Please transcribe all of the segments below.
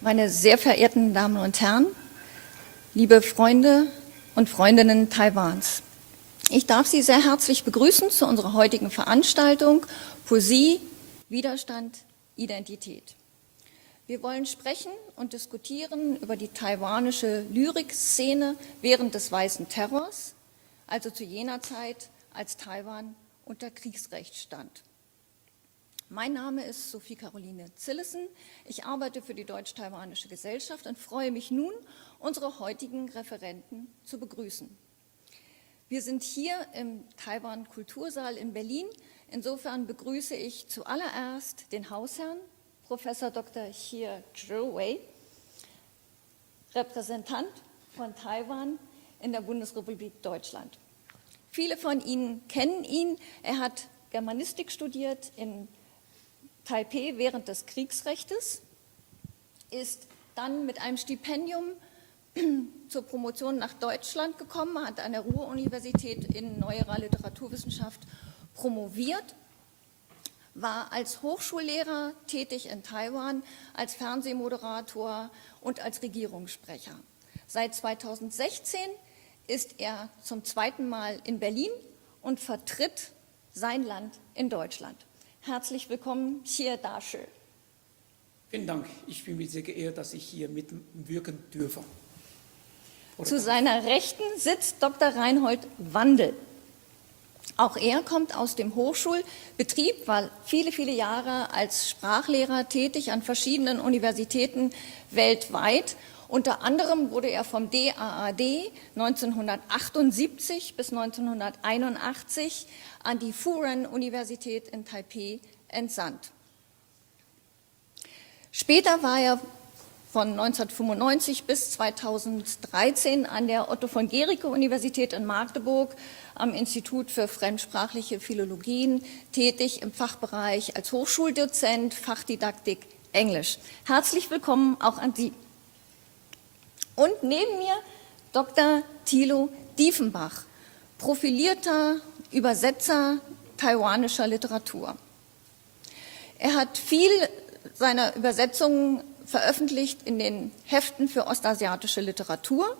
meine sehr verehrten Damen und Herren, liebe Freunde und Freundinnen Taiwans. Ich darf Sie sehr herzlich begrüßen zu unserer heutigen Veranstaltung Poesie, Widerstand, Identität. Wir wollen sprechen und diskutieren über die taiwanische Lyrikszene während des Weißen Terrors, also zu jener Zeit, als Taiwan unter Kriegsrecht stand. Mein Name ist Sophie Caroline Zillessen. Ich arbeite für die Deutsch-Taiwanische Gesellschaft und freue mich nun, unsere heutigen Referenten zu begrüßen. Wir sind hier im Taiwan Kultursaal in Berlin. Insofern begrüße ich zuallererst den Hausherrn, Professor Dr. Hie Zhiwei, Repräsentant von Taiwan in der Bundesrepublik Deutschland. Viele von Ihnen kennen ihn. Er hat Germanistik studiert in Taipei während des Kriegsrechtes, ist dann mit einem Stipendium zur Promotion nach Deutschland gekommen, hat an der Ruhr-Universität in Neuerer Literaturwissenschaft promoviert, war als Hochschullehrer tätig in Taiwan, als Fernsehmoderator und als Regierungssprecher. Seit 2016 ist er zum zweiten Mal in Berlin und vertritt sein Land in Deutschland. Herzlich willkommen, Hie Dashi. Vielen Dank. Ich bin mir sehr geehrt, dass ich hier mitwirken dürfe. Zu seiner Rechten sitzt Dr. Reinhold Wandel. Auch er kommt aus dem Hochschulbetrieb, war viele, viele Jahre als Sprachlehrer tätig an verschiedenen Universitäten weltweit. Unter anderem wurde er vom DAAD 1978 bis 1981 an die Furen-Universität in Taipei entsandt. Später war er von 1995 bis 2013 an der Otto-von-Guericke-Universität in Magdeburg am Institut für fremdsprachliche Philologien tätig im Fachbereich als Hochschuldozent, Fachdidaktik, Englisch. Herzlich willkommen auch an Sie. Und neben mir Dr. Thilo Diefenbach, profilierter Übersetzer taiwanischer Literatur. Er hat viel seiner Übersetzungen veröffentlicht in den Heften für ostasiatische Literatur.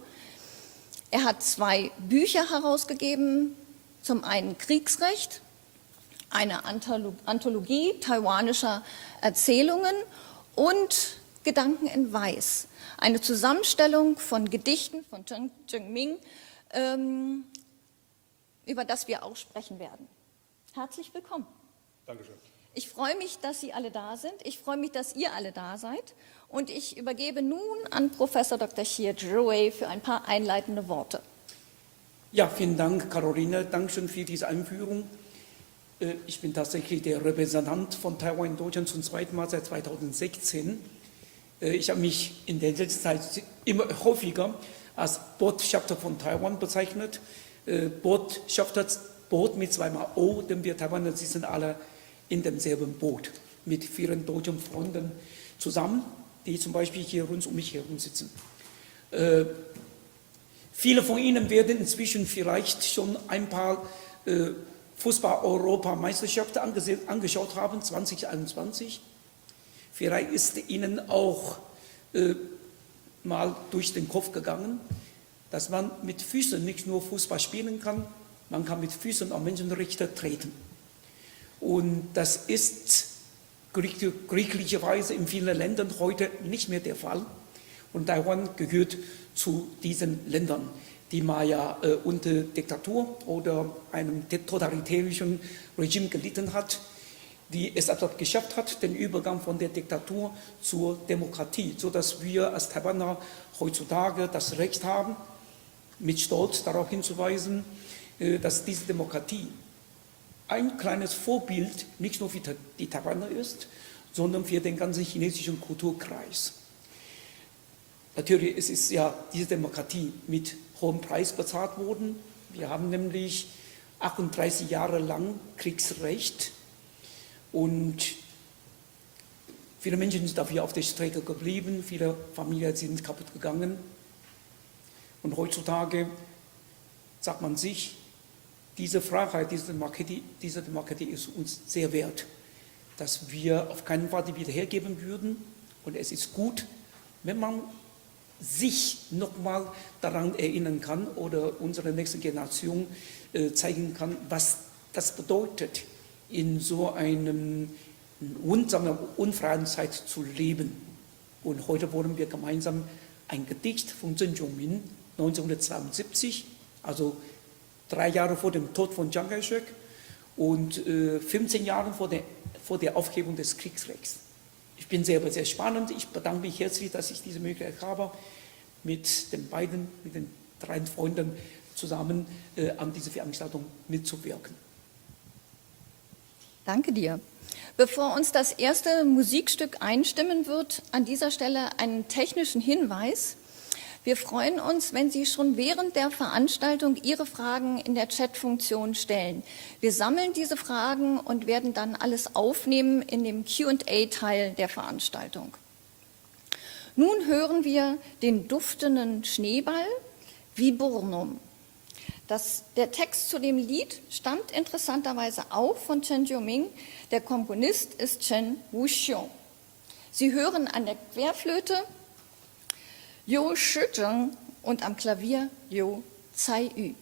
Er hat 2 Bücher herausgegeben, zum einen Kriegsrecht, eine Anthologie taiwanischer Erzählungen und Gedanken in Weiß, eine Zusammenstellung von Gedichten von Chen Zhengming, über das wir auch sprechen werden. Herzlich willkommen. Dankeschön. Ich freue mich, dass Sie alle da sind. Ich freue mich, dass ihr alle da seid. Und ich übergebe nun an Professor Dr. Hie Zhiwei für ein paar einleitende Worte. Ja, vielen Dank, Caroline. Dankeschön für diese Einführung. Ich bin tatsächlich der Repräsentant von Taiwan in Deutschland zum zweiten Mal seit 2016. Ich habe mich in der letzten Zeit immer häufiger als Botschafter von Taiwan bezeichnet. Botschafter, Boot mit 2-mal O, denn wir Taiwaner sitzen alle in demselben Boot mit vielen deutschen Freunden zusammen, die zum Beispiel hier rund um mich herum sitzen. Viele von Ihnen werden inzwischen vielleicht schon ein paar Fußball-Europameisterschaften angeschaut haben, 2021. Vielleicht ist Ihnen auch mal durch den Kopf gegangen, dass man mit Füßen nicht nur Fußball spielen kann, man kann mit Füßen auch Menschenrechte treten. Und das ist glücklicherweise in vielen Ländern heute nicht mehr der Fall. Und Taiwan gehört zu diesen Ländern, die mal ja unter Diktatur oder einem totalitären Regime gelitten hat, die es aber geschafft hat, den Übergang von der Diktatur zur Demokratie, sodass wir als Taiwaner heutzutage das Recht haben, mit Stolz darauf hinzuweisen, dass diese Demokratie ein kleines Vorbild nicht nur für die Taiwaner ist, sondern für den ganzen chinesischen Kulturkreis. Natürlich ist es ja diese Demokratie mit hohem Preis bezahlt worden. Wir haben nämlich 38 Jahre lang Kriegsrecht und viele Menschen sind dafür auf der Strecke geblieben, viele Familien sind kaputt gegangen. Und heutzutage sagt man sich, diese Freiheit, diese Demokratie ist uns sehr wert, dass wir auf keinen Fall die wieder hergeben würden. Und es ist gut, wenn man sich nochmal daran erinnern kann oder unserer nächsten Generation zeigen kann, was das bedeutet, in so einem unfreien Zeit zu leben. Und heute wollen wir gemeinsam ein Gedicht von Zheng Zhongmin 1972, also 3 Jahre vor dem Tod von Chiang Kai-shek und 15 Jahre vor der Aufhebung des Kriegsrechts. Ich bin sehr, sehr spannend. Ich bedanke mich herzlich, dass ich diese Möglichkeit habe, mit den 3 Freunden zusammen an dieser Veranstaltung mitzuwirken. Danke dir. Bevor uns das erste Musikstück einstimmen wird, an dieser Stelle einen technischen Hinweis. Wir freuen uns, wenn Sie schon während der Veranstaltung Ihre Fragen in der Chatfunktion stellen. Wir sammeln diese Fragen und werden dann alles aufnehmen in dem Q&A-Teil der Veranstaltung. Nun hören wir den duftenden Schneeball Viburnum. Der Text zu dem Lied stammt interessanterweise auch von Chen Jiuming. Der Komponist ist Chen Wuxiong. Sie hören an der Querflöte Liu Shizheng und am Klavier Liu Caiyu.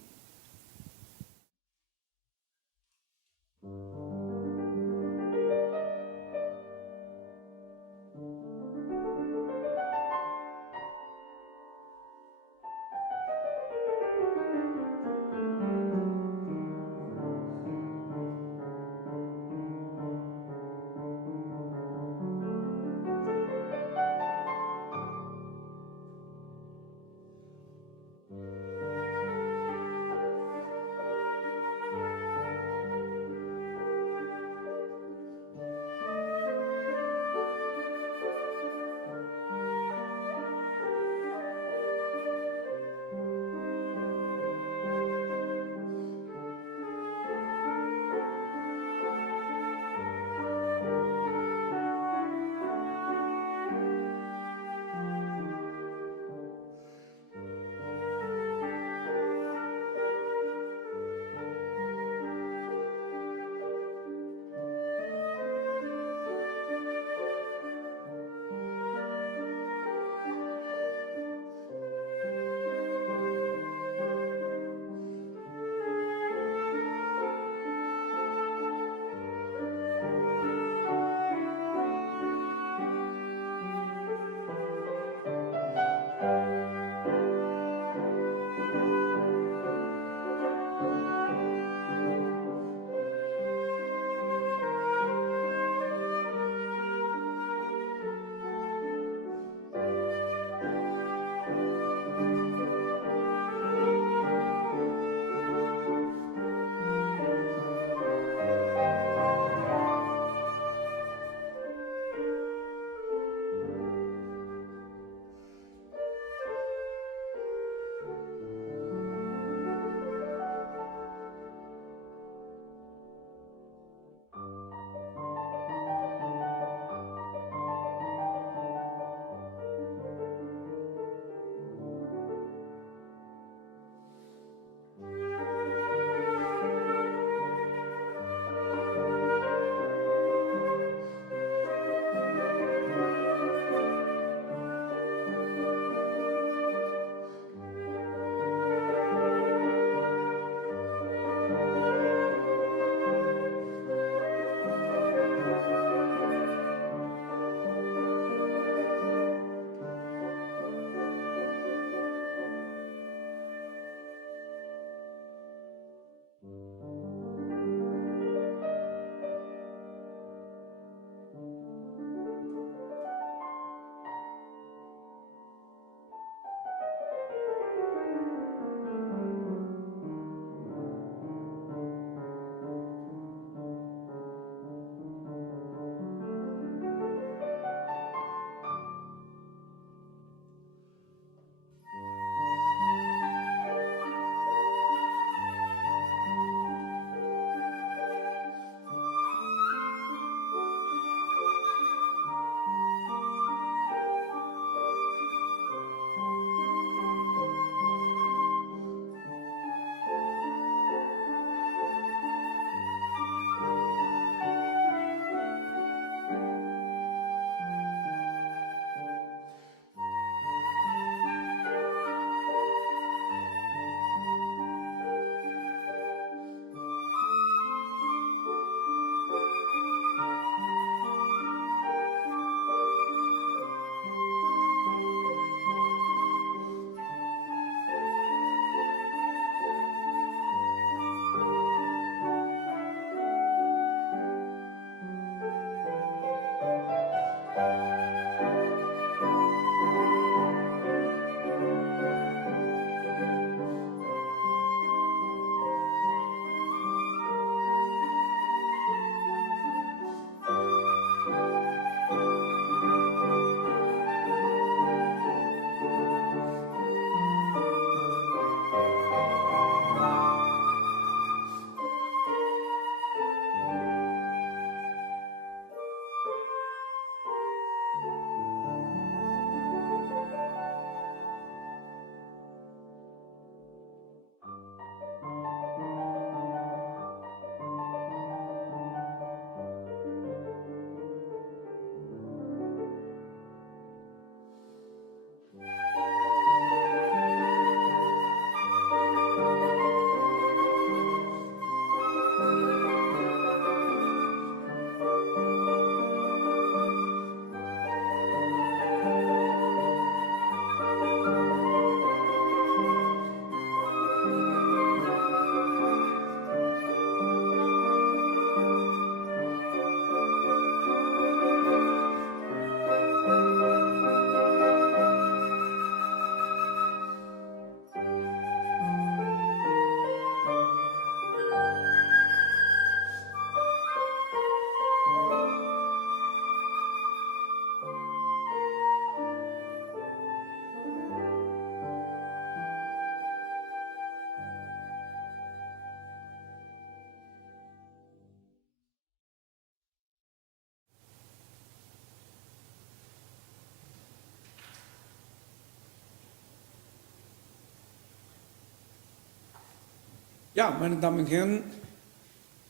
Ja, meine Damen und Herren,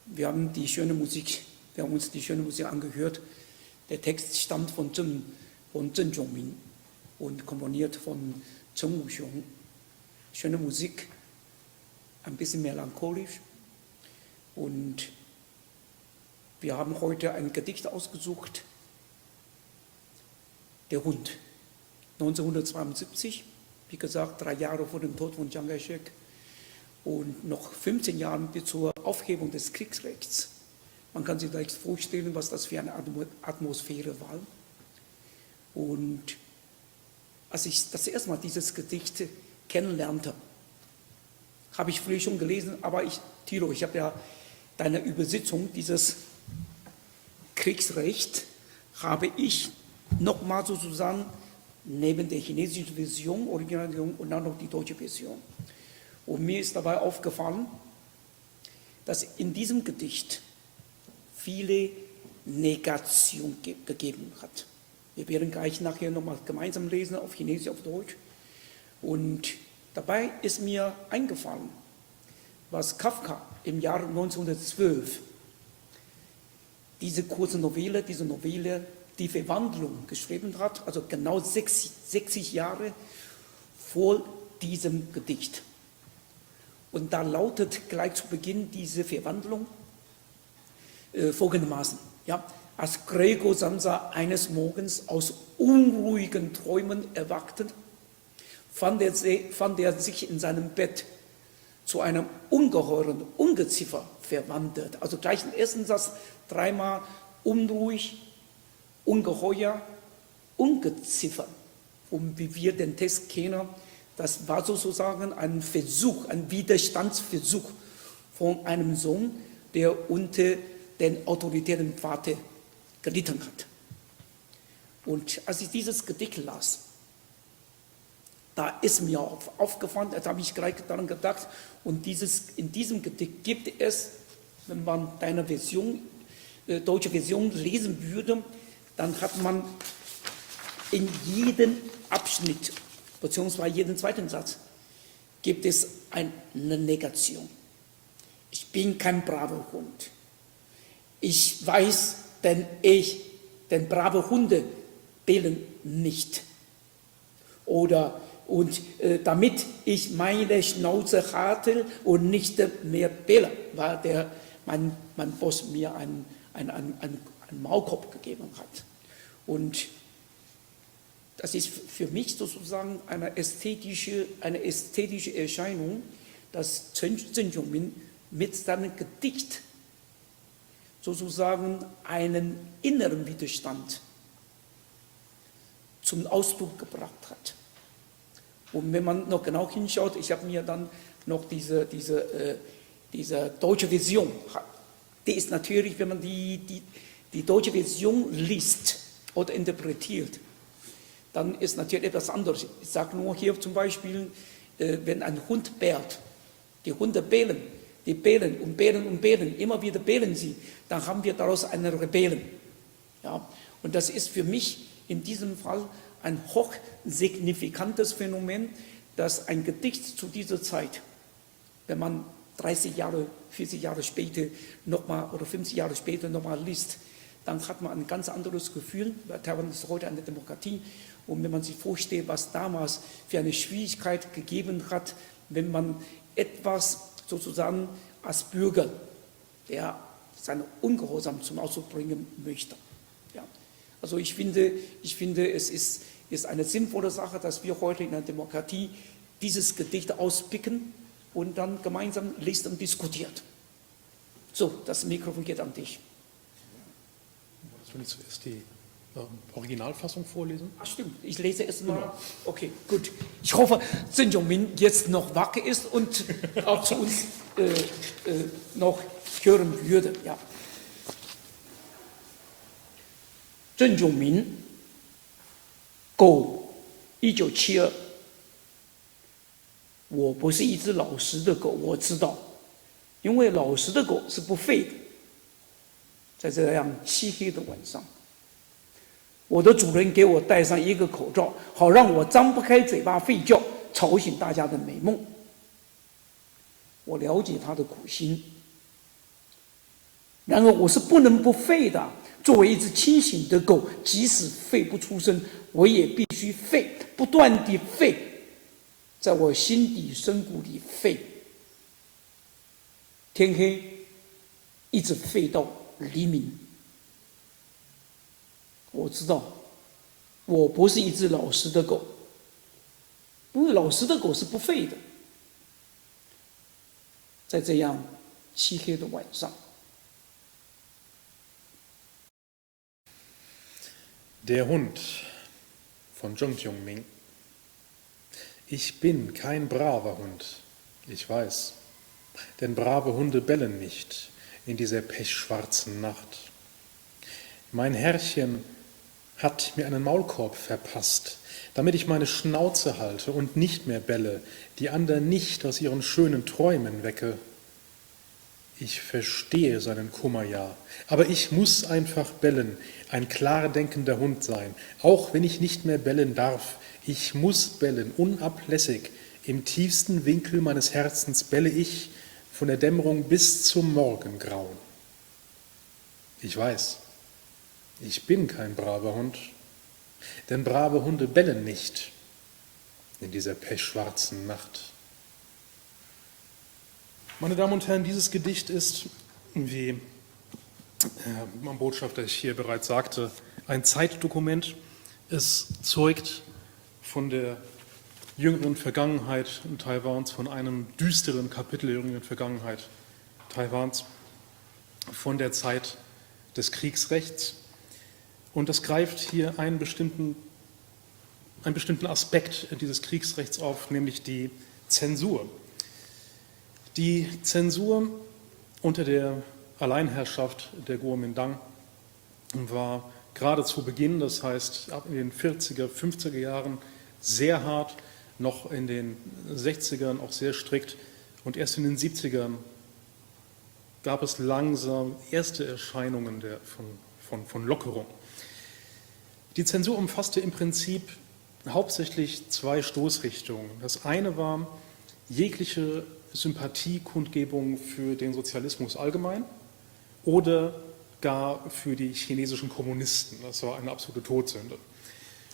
wir haben uns die schöne Musik angehört. Der Text stammt von Zheng Zhongmin und komponiert von Chen Wuxiong. Schöne Musik, ein bisschen melancholisch. Und wir haben heute ein Gedicht ausgesucht, Der Hund. 1972, wie gesagt, 3 Jahre vor dem Tod von Chiang Kai-shek und noch 15 Jahre bis zur Aufhebung des Kriegsrechts. Man kann sich leicht vorstellen, was das für eine Atmosphäre war. Und als ich das erste Mal dieses Gedicht kennenlernte, habe ich früher schon gelesen, aber Thilo, ich habe ja deine Übersetzung dieses Kriegsrecht, habe ich nochmal sozusagen neben der chinesischen Version, Originalversion und dann noch die deutsche Version. Und mir ist dabei aufgefallen, dass in diesem Gedicht viele Negationen gegeben hat. Wir werden gleich nachher nochmal gemeinsam lesen, auf Chinesisch, auf Deutsch. Und dabei ist mir eingefallen, was Kafka im Jahre 1912, diese kurze Novelle, die Verwandlung geschrieben hat, also genau 60 Jahre vor diesem Gedicht. Und da lautet gleich zu Beginn diese Verwandlung folgendermaßen. Ja, als Gregor Samsa eines Morgens aus unruhigen Träumen erwachte, fand er sich in seinem Bett zu einem ungeheuren Ungeziefer verwandelt. Also gleich im ersten Satz 3-mal unruhig, ungeheuer, Ungeziefer. Und wie wir den Text kennen, das war sozusagen ein Versuch, ein Widerstandsversuch von einem Sohn, der unter den autoritären Vater gelitten hat. Und als ich dieses Gedicht las, da ist mir aufgefallen, da habe ich gleich daran gedacht, und in diesem Gedicht gibt es, wenn man deine Version, deutsche Version lesen würde, dann hat man in jedem Abschnitt, beziehungsweise jeden zweiten Satz, gibt es eine Negation. Ich bin kein braver Hund. Ich weiß, denn brave Hunde bellen nicht. Damit ich meine Schnauze halte und nicht mehr belle, weil mein Boss mir einen Maulkorb gegeben hat. Und das ist für mich sozusagen eine ästhetische Erscheinung, dass Chen Zhongmin mit seinem Gedicht sozusagen einen inneren Widerstand zum Ausdruck gebracht hat. Und wenn man noch genau hinschaut, ich habe mir dann noch diese deutsche Version, die ist natürlich, wenn man die deutsche Version liest oder interpretiert, dann ist natürlich etwas anderes. Ich sage nur hier zum Beispiel, wenn ein Hund bellt, die Hunde bellen, die bellen und bellen und bellen, immer wieder bellen sie, dann haben wir daraus einen Rebellen. Ja? Und das ist für mich in diesem Fall ein hochsignifikantes Phänomen, dass ein Gedicht zu dieser Zeit, wenn man 30 Jahre, 40 Jahre später nochmal oder 50 Jahre später nochmal liest, dann hat man ein ganz anderes Gefühl, weil Taiwan ist heute eine Demokratie. Und wenn man sich vorstellt, was damals für eine Schwierigkeit gegeben hat, wenn man etwas sozusagen als Bürger, der seinen Ungehorsam zum Ausdruck bringen möchte. Ja. Also ich finde, es ist eine sinnvolle Sache, dass wir heute in einer Demokratie dieses Gedicht auspicken und dann gemeinsam lesen und diskutieren. So, das Mikrofon geht an dich. Soll ich zuerst die Originalfassung vorlesen? Ach stimmt, ich lese es mal. Genau. Okay, gut. Ich hoffe, Zheng Zhongmin jetzt noch wach ist und auch zu uns noch hören würde. Ja. Zheng Zhongmin, Go 1972，我不是一只老实的狗，我知道，因为老实的狗是不吠的。在这样漆黑的晚上，我的主人给我戴上一个口罩，好让我张不开嘴巴吠叫，吵醒大家的美梦。我了解他的苦心。然而我是不能不吠的。作为一只清醒的狗，即使吠不出声，我也必须吠，不断地吠，在我心底深谷里吠。天黑，一直吠到黎明。我知道，我不是一只老实的狗，因为老实的狗是不吠的。在这样漆黑的晚上。Der Hund von Zheng Jiongming. Ich bin kein braver Hund, ich weiß, denn brave Hunde bellen nicht in dieser pechschwarzen Nacht. Mein Herrchen hat mir einen Maulkorb verpasst, damit ich meine Schnauze halte und nicht mehr belle, die anderen nicht aus ihren schönen Träumen wecke. Ich verstehe seinen Kummer ja, aber ich muss einfach bellen, ein klar denkender Hund sein, auch wenn ich nicht mehr bellen darf. Ich muss bellen, unablässig. Im tiefsten Winkel meines Herzens belle ich von der Dämmerung bis zum Morgengrauen. Ich weiß, ich bin kein braver Hund, denn brave Hunde bellen nicht in dieser pechschwarzen Nacht. Meine Damen und Herren, dieses Gedicht ist, wie mein Botschafter hier bereits sagte, ein Zeitdokument. Es zeugt von der jüngeren Vergangenheit Taiwans, von einem düsteren Kapitel der jüngeren Vergangenheit Taiwans, von der Zeit des Kriegsrechts. Und das greift hier einen bestimmten Aspekt dieses Kriegsrechts auf, nämlich die Zensur. Die Zensur unter der Alleinherrschaft der Kuomintang war gerade zu Beginn, das heißt ab in den 40er, 50er Jahren, sehr hart, noch in den 60ern auch sehr strikt und erst in den 70ern gab es langsam erste Erscheinungen von Lockerung. Die Zensur umfasste im Prinzip hauptsächlich zwei Stoßrichtungen. Das eine war jegliche Sympathiekundgebung für den Sozialismus allgemein oder gar für die chinesischen Kommunisten. Das war eine absolute Todsünde.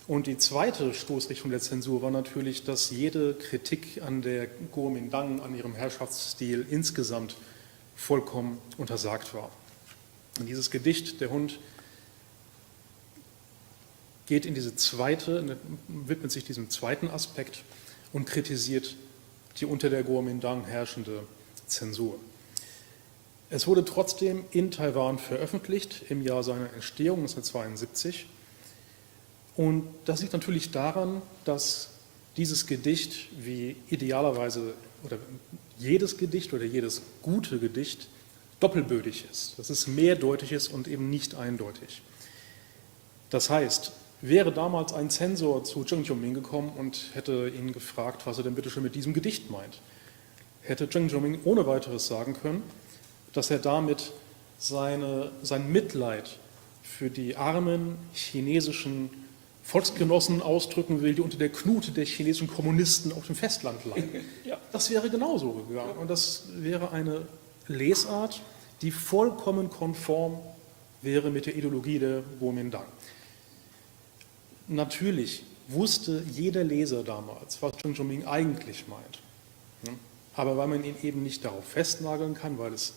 Und die zweite Stoßrichtung der Zensur war natürlich, dass jede Kritik an der Kuomintang, an ihrem Herrschaftsstil insgesamt vollkommen untersagt war. Und dieses Gedicht, der Hund, geht in widmet sich diesem zweiten Aspekt und kritisiert die unter der Kuomintang herrschende Zensur. Es wurde trotzdem in Taiwan veröffentlicht im Jahr seiner Entstehung 1972 und das liegt natürlich daran, dass dieses Gedicht wie idealerweise oder jedes Gedicht oder jedes gute Gedicht doppelbödig ist, dass es mehrdeutig ist und eben nicht eindeutig. Das heißt, wäre damals ein Zensor zu Zheng Jiongming gekommen und hätte ihn gefragt, was er denn bitte schon mit diesem Gedicht meint, hätte Zheng Jiongming ohne weiteres sagen können, dass er damit sein Mitleid für die armen chinesischen Volksgenossen ausdrücken will, die unter der Knute der chinesischen Kommunisten auf dem Festland leiden. Ja. Das wäre genauso gegangen und das wäre eine Lesart, die vollkommen konform wäre mit der Ideologie der Kuomintang. Natürlich wusste jeder Leser damals, was Zheng Jiongming eigentlich meint. Aber weil man ihn eben nicht darauf festnageln kann, weil es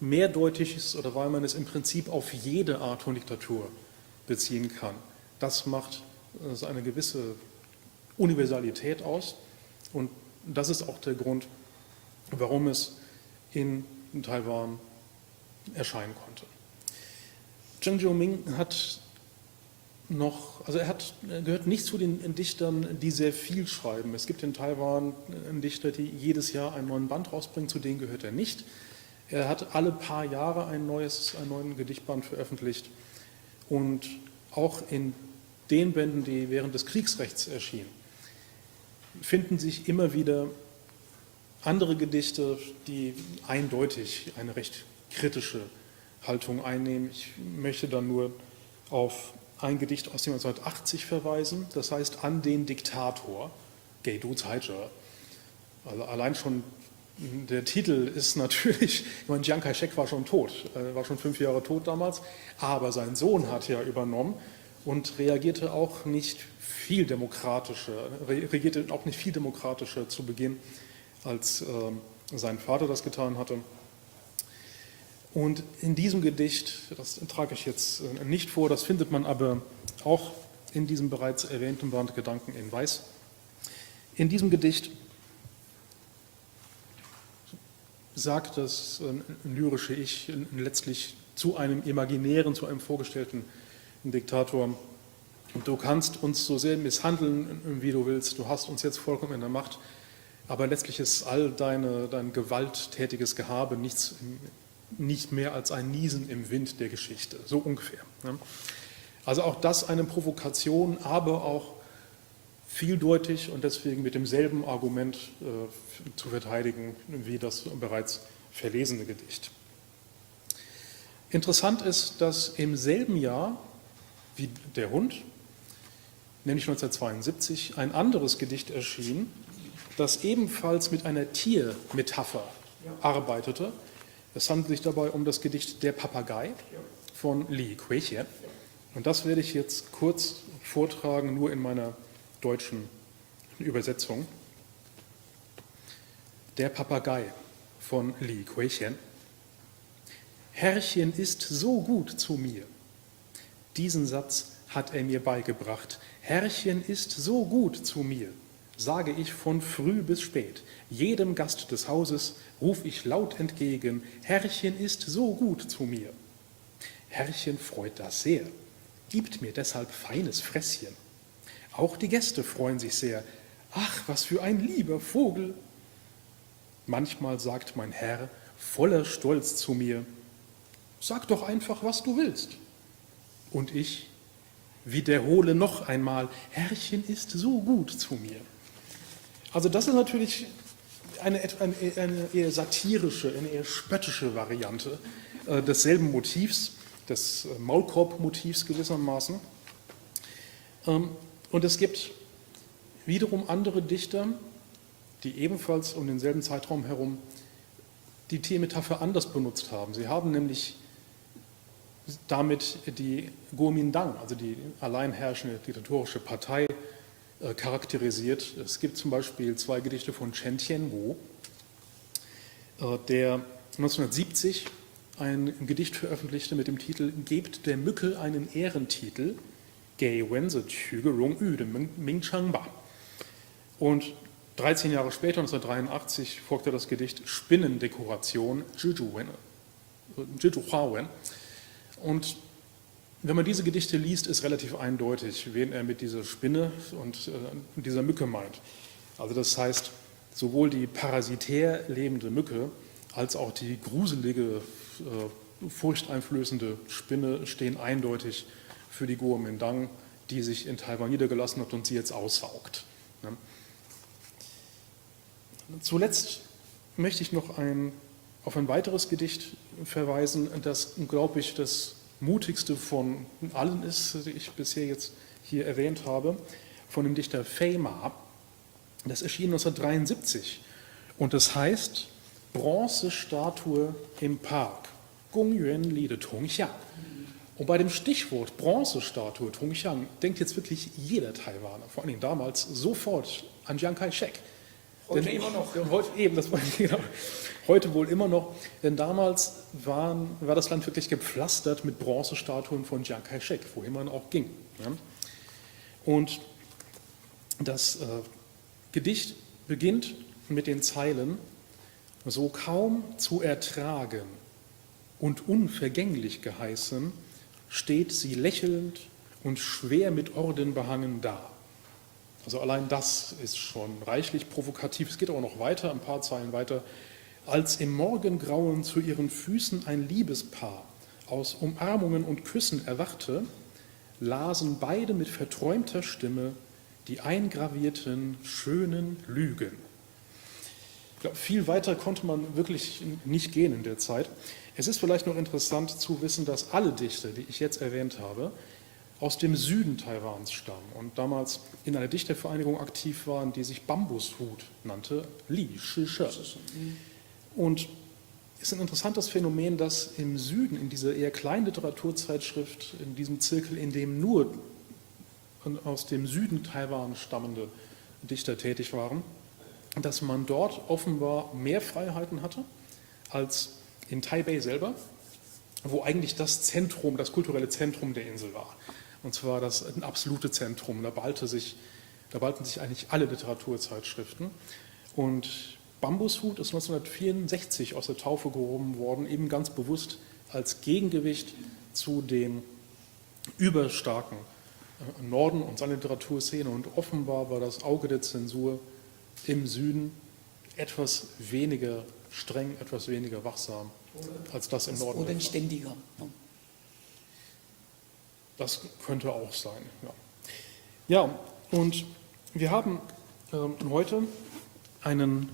mehrdeutig ist oder weil man es im Prinzip auf jede Art von Diktatur beziehen kann, das macht eine gewisse Universalität aus. Und das ist auch der Grund, warum es in Taiwan erscheinen konnte. Zheng Jiongming gehört nicht zu den Dichtern, die sehr viel schreiben. Es gibt in Taiwan Dichter, die jedes Jahr einen neuen Band rausbringen, zu denen gehört er nicht. Er hat alle paar Jahre einen neuen Gedichtband veröffentlicht und auch in den Bänden, die während des Kriegsrechts erschienen, finden sich immer wieder andere Gedichte, die eindeutig eine recht kritische Haltung einnehmen. Ich möchte dann nur auf ein Gedicht aus dem 1980 verweisen, das heißt an den Diktator, Geidu Caizhe. Also allein schon Der Titel ist natürlich, ich meine, Chiang Kai-shek war schon tot, war schon 5 Jahre tot damals, aber sein Sohn hat ja übernommen und reagierte auch nicht viel demokratischer zu Beginn, als sein Vater das getan hatte. Und in diesem Gedicht, das trage ich jetzt nicht vor, das findet man aber auch in diesem bereits erwähnten Band Gedanken in Weiß. In diesem Gedicht sagt das lyrische Ich letztlich zu einem imaginären, zu einem vorgestellten Diktator: Du kannst uns so sehr misshandeln, wie du willst, du hast uns jetzt vollkommen in der Macht, aber letztlich ist all dein gewalttätiges Gehabe nicht mehr als ein Niesen im Wind der Geschichte, so ungefähr. Also auch das eine Provokation, aber auch vieldeutig und deswegen mit demselben Argument zu verteidigen wie das bereits verlesene Gedicht. Interessant ist, dass im selben Jahr wie der Hund, nämlich 1972, ein anderes Gedicht erschien, das ebenfalls mit einer Tiermetapher arbeitete. Es handelt sich dabei um das Gedicht Der Papagei von Li Kuei-hsieh. Und das werde ich jetzt kurz vortragen, nur in meiner deutschen Übersetzung. Der Papagei von Li Kuei-hsieh. Herrchen ist so gut zu mir. Diesen Satz hat er mir beigebracht. Herrchen ist so gut zu mir, sage ich von früh bis spät. Jedem Gast des Hauses ruf ich laut entgegen, Herrchen ist so gut zu mir. Herrchen freut das sehr, gibt mir deshalb feines Fresschen. Auch die Gäste freuen sich sehr. Ach, was für ein lieber Vogel. Manchmal sagt mein Herr voller Stolz zu mir, sag doch einfach, was du willst. Und ich wiederhole noch einmal, Herrchen ist so gut zu mir. Also das ist natürlich eine eher satirische, eine eher spöttische Variante desselben Motivs, des Maulkorb-Motivs gewissermaßen. Und es gibt wiederum andere Dichter, die ebenfalls um denselben Zeitraum herum die Tiermetapher anders benutzt haben. Sie haben nämlich damit die Kuomintang, also die allein herrschende diktatorische Partei, charakterisiert. Es gibt zum Beispiel 2 Gedichte von Chen Tianwu, der 1970 ein Gedicht veröffentlichte mit dem Titel Gebt der Mücke einen Ehrentitel, Gei Wense Qüge Rong Yu de Ming Changba. Und 13 Jahre später, 1983, folgte das Gedicht Spinnendekoration, Zhizhu Hua Wen. Und wenn man diese Gedichte liest, ist relativ eindeutig, wen er mit dieser Spinne und dieser Mücke meint. Also das heißt, sowohl die parasitär lebende Mücke als auch die gruselige, furchteinflößende Spinne stehen eindeutig für die Kuomintang, die sich in Taiwan niedergelassen hat und sie jetzt aussaugt. Zuletzt möchte ich noch auf ein weiteres Gedicht verweisen, das, glaube ich, das mutigste von allen ist, die ich bisher jetzt hier erwähnt habe, von dem Dichter Fei Ma. Das erschien 1973 und das heißt Bronzestatue im Park, Gongyuan Li de Tongxiang. Und bei dem Stichwort Bronzestatue Tongxiang denkt jetzt wirklich jeder Taiwaner, vor allem damals, sofort an Chiang Kai-shek. Heute immer noch. Heute wohl immer noch, denn damals war das Land wirklich gepflastert mit Bronzestatuen von Chiang Kai-shek, wohin man auch ging. Ja. Und das Gedicht beginnt mit den Zeilen: So kaum zu ertragen und unvergänglich geheißen, steht sie lächelnd und schwer mit Orden behangen da. Also allein das ist schon reichlich provokativ. Es geht aber noch weiter, ein paar Zeilen weiter. Als im Morgengrauen zu ihren Füßen ein Liebespaar aus Umarmungen und Küssen erwachte, lasen beide mit verträumter Stimme die eingravierten schönen Lügen. Ich glaube, viel weiter konnte man wirklich nicht gehen in der Zeit. Es ist vielleicht noch interessant zu wissen, dass alle Dichter, die ich jetzt erwähnt habe, aus dem Süden Taiwans stammen und damals in einer Dichtervereinigung aktiv waren, die sich Bambushut nannte, Li Shi She. Und es ist ein interessantes Phänomen, dass im Süden, in dieser eher kleinen Literaturzeitschrift, in diesem Zirkel, in dem nur aus dem Süden Taiwan stammende Dichter tätig waren, dass man dort offenbar mehr Freiheiten hatte als in Taipei selber, wo eigentlich das Zentrum, das kulturelle Zentrum der Insel war. Und zwar ein absolute Zentrum. Da ballten sich eigentlich alle Literaturzeitschriften. Und Bambushut ist 1964 aus der Taufe gehoben worden, eben ganz bewusst als Gegengewicht zu dem überstarken Norden und seiner Literaturszene. Und offenbar war das Auge der Zensur im Süden etwas weniger streng, etwas weniger wachsam als das im Norden. Bodenständiger. Das könnte auch sein. Ja, und wir haben heute einen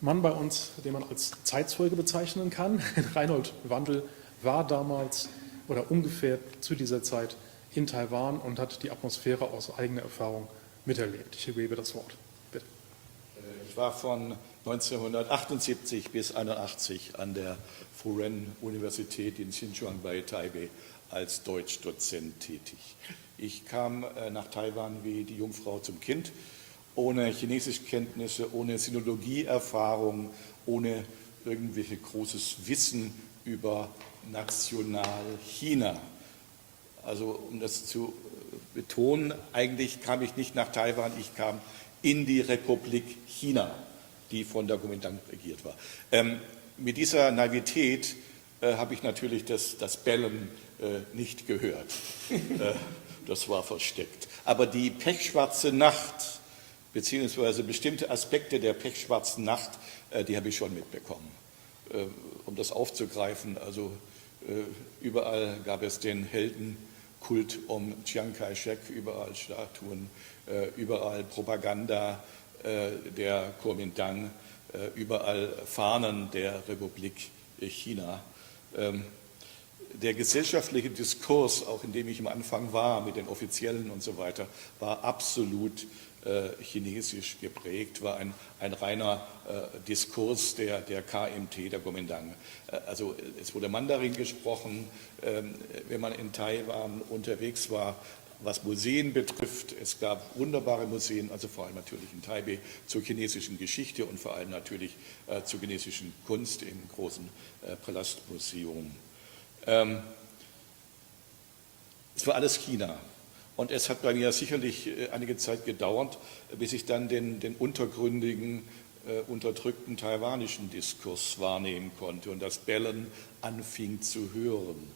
Mann bei uns, den man als Zeitzeuge bezeichnen kann. Reinhold Wandel war damals oder ungefähr zu dieser Zeit in Taiwan und hat die Atmosphäre aus eigener Erfahrung miterlebt. Ich übergebe das Wort. Bitte. Ich war von 1978 bis 1981 an der Furen-Universität in Xinjiang bei Taipei als Deutschdozent tätig. Ich kam nach Taiwan wie die Jungfrau zum Kind, ohne Chinesischkenntnisse, ohne Sinologieerfahrung, ohne irgendwelche großes Wissen über Nationalchina. Also um das zu betonen, eigentlich kam ich nicht nach Taiwan, ich kam in die Republik China, die von der Kuomintang regiert war. Mit dieser Naivität habe ich natürlich das Bellen nicht gehört. Das war versteckt. Aber die pechschwarze Nacht, beziehungsweise bestimmte Aspekte der pechschwarzen Nacht, die habe ich schon mitbekommen. Um das aufzugreifen, also überall gab es den Heldenkult um Chiang Kai-shek, überall Statuen, überall Propaganda der Kuomintang, überall Fahnen der Republik China. Der gesellschaftliche Diskurs, auch in dem ich am Anfang war, mit den Offiziellen und so weiter, war absolut chinesisch geprägt, war ein reiner Diskurs der KMT, der Kuomintang. Also es wurde Mandarin gesprochen, wenn man in Taiwan unterwegs war, was Museen betrifft. Es gab wunderbare Museen, also vor allem natürlich in Taipei, zur chinesischen Geschichte und vor allem natürlich zur chinesischen Kunst im großen Palastmuseum. Es war alles China. Und es hat bei mir sicherlich einige Zeit gedauert, bis ich dann den untergründigen, unterdrückten taiwanischen Diskurs wahrnehmen konnte und das Bellen anfing zu hören.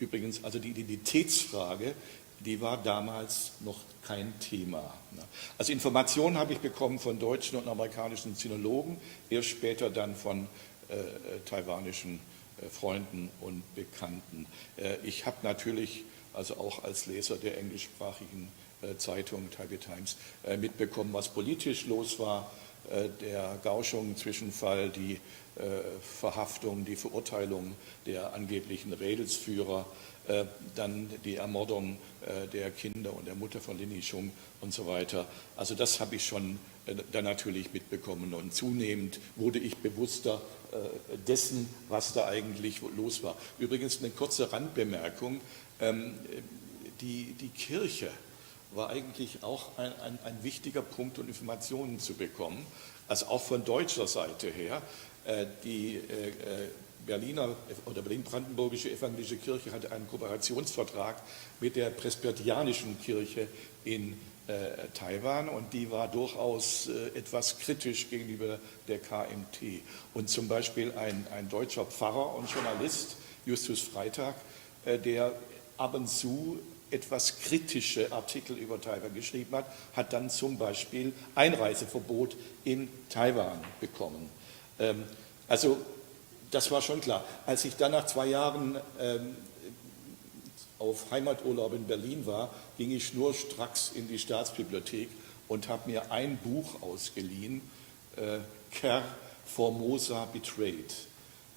Übrigens, also die Identitätsfrage, die war damals noch kein Thema. Also Informationen habe ich bekommen von deutschen und amerikanischen Sinologen, erst später dann von taiwanischen Freunden und Bekannten. Ich habe natürlich, also auch als Leser der englischsprachigen Zeitung Taipei Times, mitbekommen, was politisch los war. Der Kaohsiung-Zwischenfall, die Verhaftung, die Verurteilung der angeblichen Rädelsführer, dann die Ermordung der Kinder und der Mutter von Lin Yishun und so weiter. Also das habe ich schon dann natürlich mitbekommen und zunehmend wurde ich bewusster dessen, was da eigentlich los war. Übrigens eine kurze Randbemerkung, die Kirche war eigentlich auch ein wichtiger Punkt, um Informationen zu bekommen, also auch von deutscher Seite her. Die Berliner oder Berlin-Brandenburgische Evangelische Kirche hatte einen Kooperationsvertrag mit der Presbyterianischen Kirche in Taiwan und die war durchaus etwas kritisch gegenüber der KMT. Und zum Beispiel ein deutscher Pfarrer und Journalist, Justus Freitag, der ab und zu etwas kritische Artikel über Taiwan geschrieben hat, hat dann zum Beispiel Einreiseverbot in Taiwan bekommen. Also das war schon klar. Als ich dann nach 2 Jahren auf Heimaturlaub in Berlin war, ging ich schnurstracks in die Staatsbibliothek und habe mir ein Buch ausgeliehen, Ker Formosa Betrayed.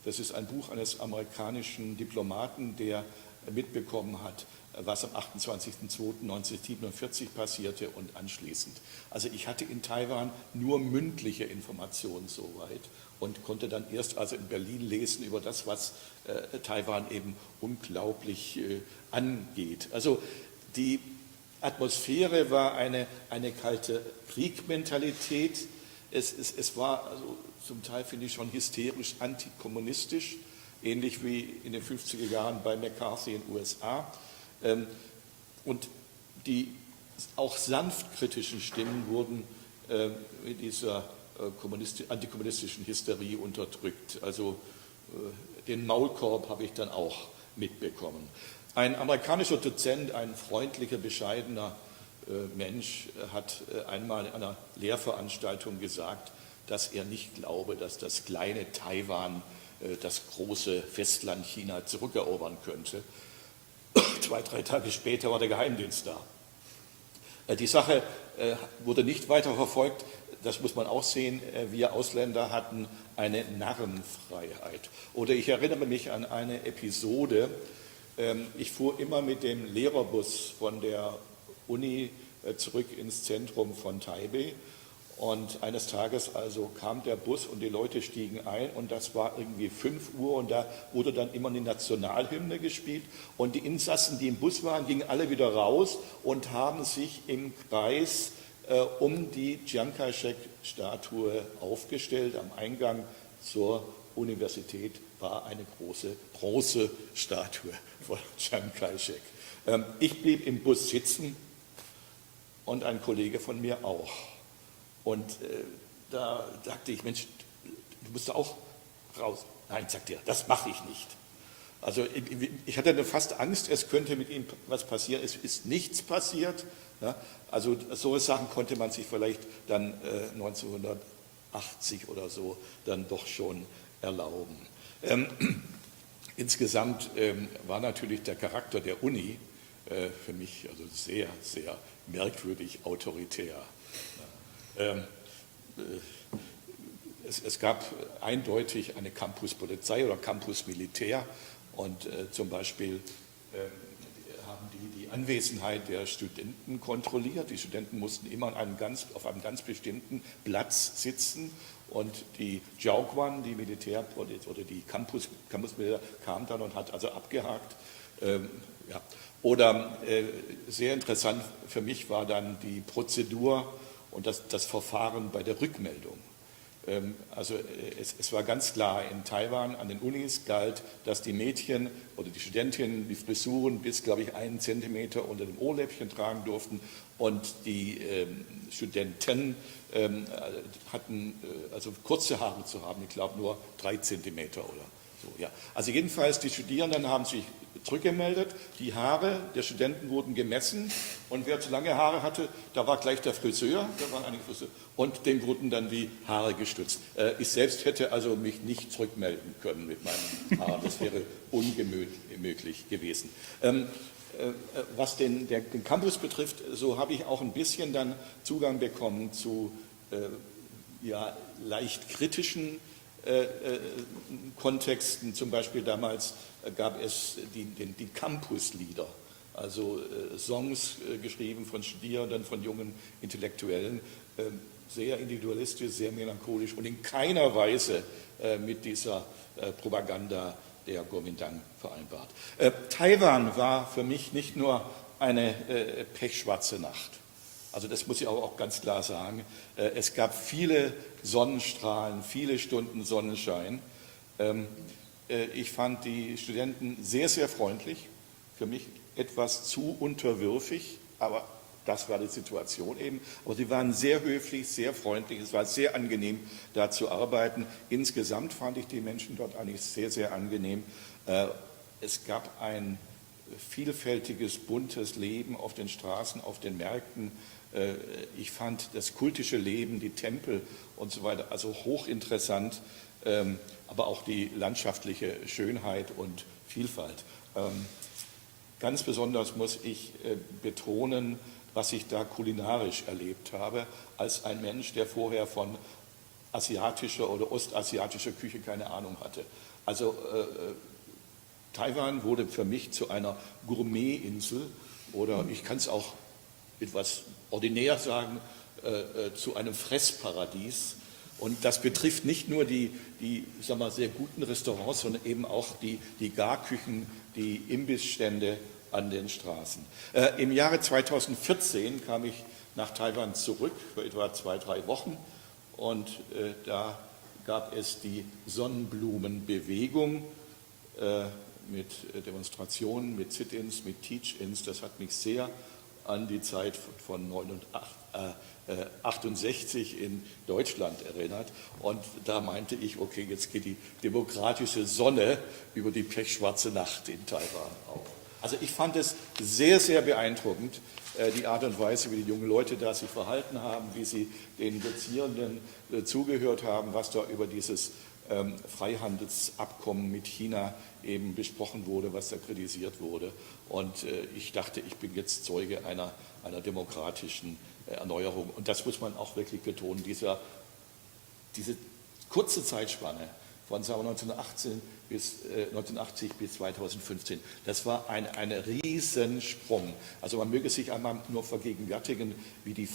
Das ist ein Buch eines amerikanischen Diplomaten, der mitbekommen hat, was am 28.02.1947 passierte und anschließend. Also ich hatte in Taiwan nur mündliche Informationen soweit und konnte dann erst also in Berlin lesen über das, was Taiwan eben unglaublich angeht. Also die Atmosphäre war eine kalte Kriegmentalität. Es war also zum Teil, finde ich, schon hysterisch antikommunistisch, ähnlich wie in den 50er Jahren bei McCarthy in den USA. Und die auch sanft kritischen Stimmen wurden in dieser antikommunistischen Hysterie unterdrückt. Also den Maulkorb habe ich dann auch mitbekommen. Ein amerikanischer Dozent, ein freundlicher, bescheidener Mensch, hat einmal in einer Lehrveranstaltung gesagt, dass er nicht glaube, dass das kleine Taiwan das große Festland China zurückerobern könnte. 2, 3 Tage später war der Geheimdienst da. Die Sache wurde nicht weiter verfolgt. Das muss man auch sehen. Wir Ausländer hatten eine Narrenfreiheit. Oder ich erinnere mich an eine Episode. Ich fuhr immer mit dem Lehrerbus von der Uni zurück ins Zentrum von Taipei. Und eines Tages also kam der Bus und die Leute stiegen ein und das war irgendwie 5 Uhr und da wurde dann immer eine Nationalhymne gespielt und die Insassen, die im Bus waren, gingen alle wieder raus und haben sich im Kreis um die Chiang Kai-shek-Statue aufgestellt. Am Eingang zur Universität war eine große Bronzestatue von Chiang Kai-shek. Ich blieb im Bus sitzen und ein Kollege von mir auch. Und da sagte ich, Mensch, du musst da auch raus. Nein, sagt er, das mache ich nicht. Also ich hatte dann fast Angst, es könnte mit ihm was passieren. Es ist nichts passiert. Ja? Also solche Sachen konnte man sich vielleicht dann 1980 oder so dann doch schon erlauben. Insgesamt war natürlich der Charakter der Uni für mich also sehr, sehr merkwürdig autoritär. Es gab eindeutig eine Campuspolizei oder Campusmilitär und zum Beispiel haben die Anwesenheit der Studenten kontrolliert. Die Studenten mussten immer auf einem ganz bestimmten Platz sitzen und die Jiaoguan, die Militär oder die Campusmilitär kam dann und hat also abgehakt. Ja. Oder sehr interessant für mich war dann die Prozedur und das Verfahren bei der Rückmeldung. Also es war ganz klar, in Taiwan an den Unis galt, dass die Mädchen oder die Studentinnen die Frisuren bis, glaube ich, 1 Zentimeter unter dem Ohrläppchen tragen durften und die Studenten hatten also kurze Haare zu haben, ich glaube nur 3 Zentimeter oder so. Ja. Also jedenfalls, die Studierenden haben sich zurückgemeldet, die Haare der Studenten wurden gemessen und wer zu lange Haare hatte, da war gleich der Friseur, da waren einige Friseure und dem wurden dann die Haare gestutzt. Ich selbst hätte also mich nicht zurückmelden können mit meinen Haaren, das wäre unmöglich gewesen. Was den Campus betrifft, so habe ich auch ein bisschen dann Zugang bekommen zu ja, leicht kritischen Kontexten. Zum Beispiel damals gab es die Campuslieder, also Songs geschrieben von Studierenden, von jungen Intellektuellen, sehr individualistisch, sehr melancholisch und in keiner Weise mit dieser Propaganda der Kuomintang vereinbart. Taiwan war für mich nicht nur eine pechschwarze Nacht. Also das muss ich auch ganz klar sagen. Es gab viele Sonnenstrahlen, viele Stunden Sonnenschein. Ich fand die Studenten sehr, sehr freundlich, für mich etwas zu unterwürfig, aber das war die Situation eben. Aber sie waren sehr höflich, sehr freundlich, es war sehr angenehm, da zu arbeiten. Insgesamt fand ich die Menschen dort eigentlich sehr, sehr angenehm. Es gab ein vielfältiges, buntes Leben auf den Straßen, auf den Märkten. Ich fand das kultische Leben, die Tempel und so weiter, also hochinteressant, aber auch die landschaftliche Schönheit und Vielfalt. Ganz besonders muss ich betonen, was ich da kulinarisch erlebt habe, als ein Mensch, der vorher von asiatischer oder ostasiatischer Küche keine Ahnung hatte. Also Taiwan wurde für mich zu einer Gourmetinsel oder ich kann es auch etwas ordinär sagen, zu einem Fressparadies. Und das betrifft nicht nur die sag mal, sehr guten Restaurants, sondern eben auch die Garküchen, die Imbissstände an den Straßen. Im Jahre 2014 kam ich nach Taiwan zurück für etwa 2-3 Wochen und da gab es die Sonnenblumenbewegung mit Demonstrationen, mit Sit-ins, mit Teach-ins. Das hat mich sehr an die Zeit von 1968 in Deutschland erinnert. Und da meinte ich, okay, jetzt geht die demokratische Sonne über die pechschwarze Nacht in Taiwan auf. Also ich fand es sehr, sehr beeindruckend, die Art und Weise, wie die jungen Leute da sich verhalten haben, wie sie den Dozierenden zugehört haben, was da über dieses Freihandelsabkommen mit China eben besprochen wurde, was da kritisiert wurde. Und ich dachte, ich bin jetzt Zeuge einer demokratischen Erneuerung. Und das muss man auch wirklich betonen, diese kurze Zeitspanne von sagen wir, 1980 bis 2015, das war ein Riesensprung. Also man möge sich einmal nur vergegenwärtigen, wie die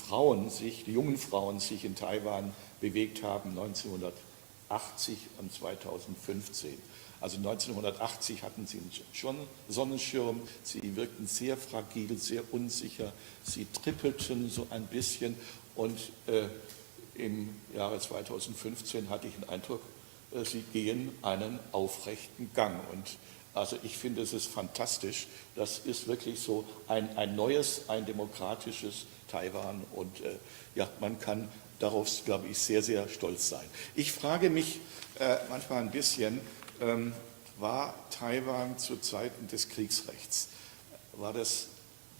jungen Frauen sich in Taiwan bewegt haben 1980 und 2015. Also 1980 hatten sie schon Sonnenschirm, sie wirkten sehr fragil, sehr unsicher, sie trippelten so ein bisschen und im Jahre 2015 hatte ich den Eindruck, sie gehen einen aufrechten Gang. Und also ich finde, es ist fantastisch, das ist wirklich so ein neues, ein demokratisches Taiwan und ja, man kann darauf, glaube ich, sehr, sehr stolz sein. Ich frage mich manchmal ein bisschen, war Taiwan zu Zeiten des Kriegsrechts, war das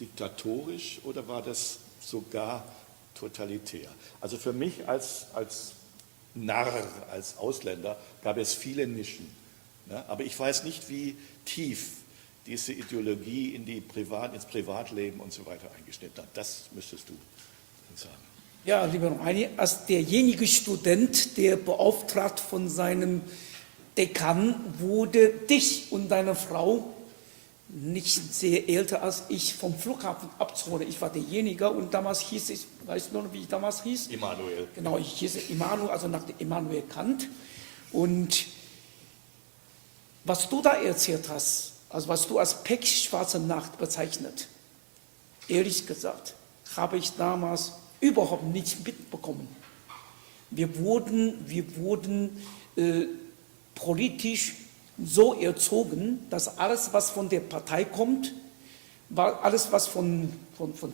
diktatorisch oder war das sogar totalitär? Also für mich als Narr, als Ausländer gab es viele Nischen, ne? Aber ich weiß nicht, wie tief diese Ideologie ins Privatleben und so weiter eingeschnitten hat. Das müsstest du sagen. Ja, lieber Reini, als derjenige Student, der beauftragt von seinem Dekan wurde, dich und deine Frau, nicht sehr älter als ich, vom Flughafen abzuholen. Ich war derjenige und damals hieß ich, weißt du noch, wie ich damals hieß? Immanuel. Genau, ich hieß Immanuel, also nach Immanuel Kant. Und was du da erzählt hast, also was du als pechschwarze Nacht bezeichnet, ehrlich gesagt, habe ich damals überhaupt nicht mitbekommen. Wir wurden politisch so erzogen, dass alles, was von der Partei kommt, war alles, was von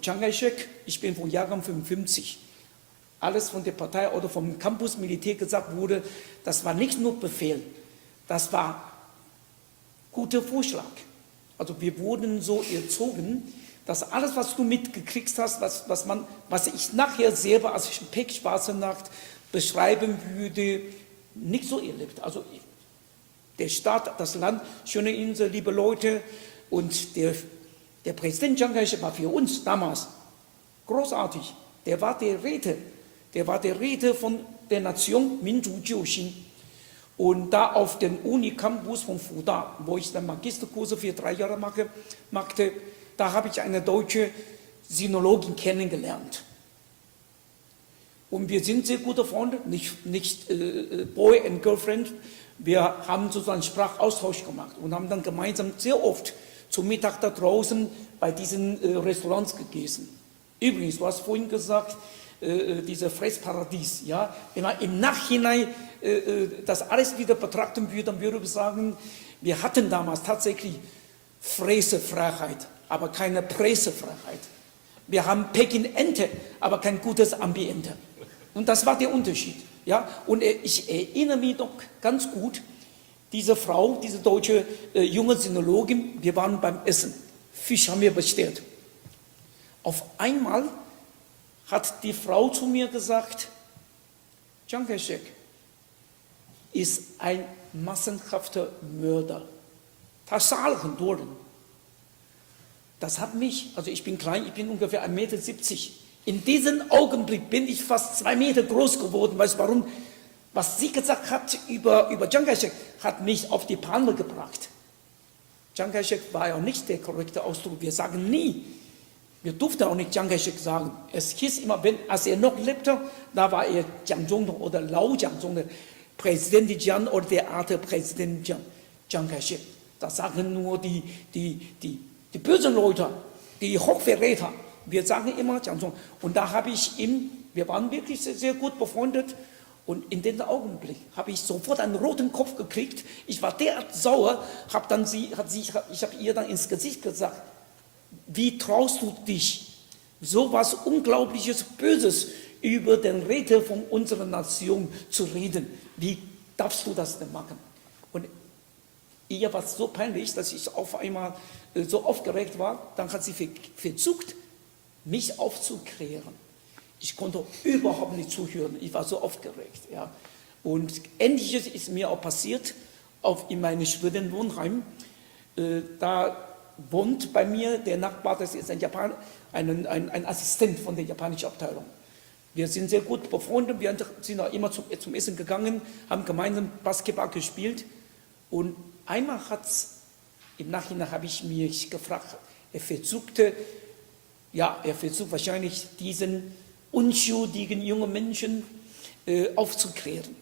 Chiang Kai-shek, ich bin von Jahrgang 55, alles von der Partei oder vom Campus Militär gesagt wurde, das war nicht nur Befehl, das war guter Vorschlag. Also wir wurden so erzogen, dass alles, was du mitgekriegt hast, was ich nachher selber als pechschwarze Nacht beschreiben würde, nicht so erlebt. Also der Staat, das Land, schöne Insel, liebe Leute und der Präsident Chiang Kai-shek war für uns damals großartig. Der war der Räte von der Nation Minzhu Jiuxin. Und da auf dem Unicampus von Fuda, wo ich dann Magisterkurse für 3 Jahre machte, da habe ich eine deutsche Sinologin kennengelernt. Und wir sind sehr gute Freunde, nicht Boy and Girlfriend. Wir haben sozusagen Sprachaustausch gemacht und haben dann gemeinsam sehr oft zum Mittag da draußen bei diesen Restaurants gegessen. Übrigens, du hast vorhin gesagt, diese Fressparadies, ja, wenn man im Nachhinein das alles wieder betrachten würde, dann würde ich sagen, wir hatten damals tatsächlich Fressefreiheit, aber keine Pressefreiheit. Wir haben Peking-Ente, aber kein gutes Ambiente. Und das war der Unterschied. Ja? Und ich erinnere mich noch ganz gut, diese Frau, diese deutsche junge Sinologin, wir waren beim Essen. Fisch haben wir bestellt. Auf einmal hat die Frau zu mir gesagt, Chiang Kai-shek ist ein massenhafter Mörder. Das hat mich, also ich bin klein, ich bin ungefähr 1,70 Meter. In diesem Augenblick bin ich fast 2 Meter groß geworden. Weißt du warum? Was sie gesagt hat über Chiang Kai-shek, hat mich auf die Palme gebracht. Chiang Kai-shek war ja nicht der korrekte Ausdruck. Wir sagen nie, Wir durften auch nicht Chiang Kai-shek sagen. Es hieß immer, als er noch lebte, da war er Jiang Zhongtong oder Lao Jiang Zhongtong, Präsident Jiang oder der Art Präsident Chiang Kai-shek. Das sagen nur die bösen Leute, die Hochverräter. Wir sagen immer Jiang Zhongtong. Und da habe ich ihm, wir waren wirklich sehr, sehr gut befreundet. Und in dem Augenblick habe ich sofort einen roten Kopf gekriegt. Ich war derart sauer, ich habe ihr dann ins Gesicht gesagt, wie traust du dich, so was Unglaubliches, Böses über den Retter von unserer Nation zu reden? Wie darfst du das denn machen? Und ihr war es so peinlich, dass ich auf einmal so aufgeregt war. Dann hat sie versucht, mich aufzuklären. Ich konnte überhaupt nicht zuhören. Ich war so aufgeregt. Ja. Und Ähnliches ist mir auch passiert in meinem Schwedenwohnheim. Da wohnt bei mir der Nachbar, das ist ein Assistent von der japanischen Abteilung. Wir sind sehr gut befreundet, wir sind auch immer zum Essen gegangen, haben gemeinsam Basketball gespielt. Und einmal im Nachhinein habe ich mich gefragt, er versucht wahrscheinlich diesen unschuldigen jungen Menschen aufzuklären.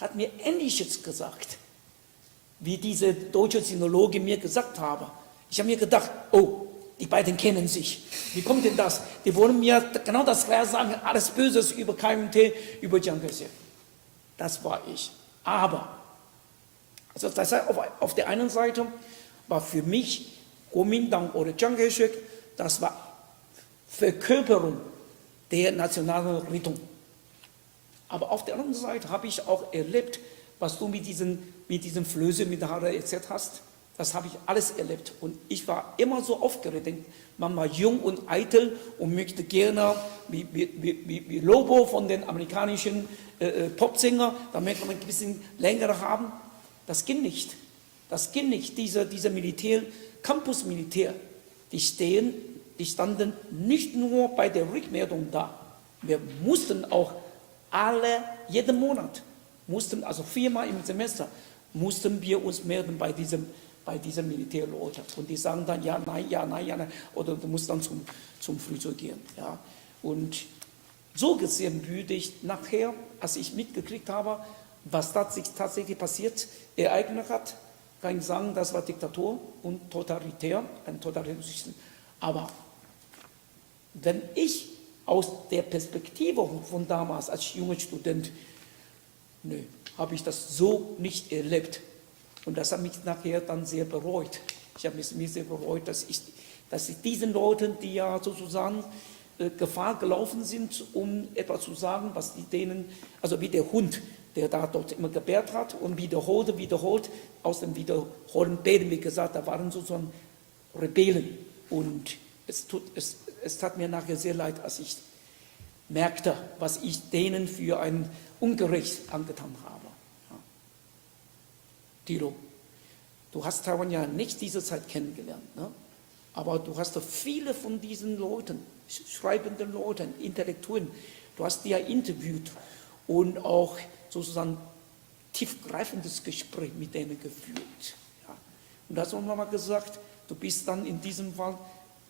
Hat mir Ähnliches gesagt, wie diese deutsche Sinologe mir gesagt habe. Ich habe mir gedacht, oh, die beiden kennen sich. Wie kommt denn das? Die wollen mir genau das Gleiche sagen, alles Böses über KMT, über Chiang Kai-shek. Das war ich. Aber, also das heißt, auf der einen Seite war für mich Kuomintang oder Chiang Kai-shek, das war Verkörperung der nationalen Rettung. Aber auf der anderen Seite habe ich auch erlebt, was du mit diesen Flößen, mit der Haare etc. hast. Das habe ich alles erlebt. Und ich war immer so aufgeregt. Man war jung und eitel und möchte gerne, wie Lobo von den amerikanischen Popsängern, damit man ein bisschen länger haben. Das ging nicht. Das ging nicht. Diese Campus-Militär, die standen nicht nur bei der Rückmeldung da. Wir mussten auch jeden Monat, also 4-mal im Semester, mussten wir uns melden bei diesen Militärleuten. Und die sagen dann, ja, nein, oder du musst dann zum Friseur gehen. Ja. Und so gesehen würde ich nachher, als ich mitgekriegt habe, was tatsächlich passiert, ereignet hat, kann ich sagen, das war Diktatur und totalitär, ein totalitäres System. Aber wenn ich aus der Perspektive von damals als junger Student, habe ich das so nicht erlebt. Und das hat mich nachher dann sehr bereut. Ich habe mich sehr bereut, dass ich diesen Leuten, die ja sozusagen Gefahr gelaufen sind, um etwas zu sagen, was denen, also wie der Hund, der da dort immer gebärt hat und wiederholt, aus dem Wiederholen beten, wie gesagt, da waren sozusagen Rebellen. Und es tat mir nachher sehr leid, als ich merkte, was ich denen für ein Ungerecht angetan habe. Tilo, du hast Taiwan ja nicht diese Zeit kennengelernt, ne? Aber du hast viele von diesen Leuten, schreibenden Leuten, Intellektuellen, du hast die ja interviewt und auch sozusagen tiefgreifendes Gespräch mit denen geführt. Ja. Und da hast du nochmal gesagt, du bist dann in diesem Fall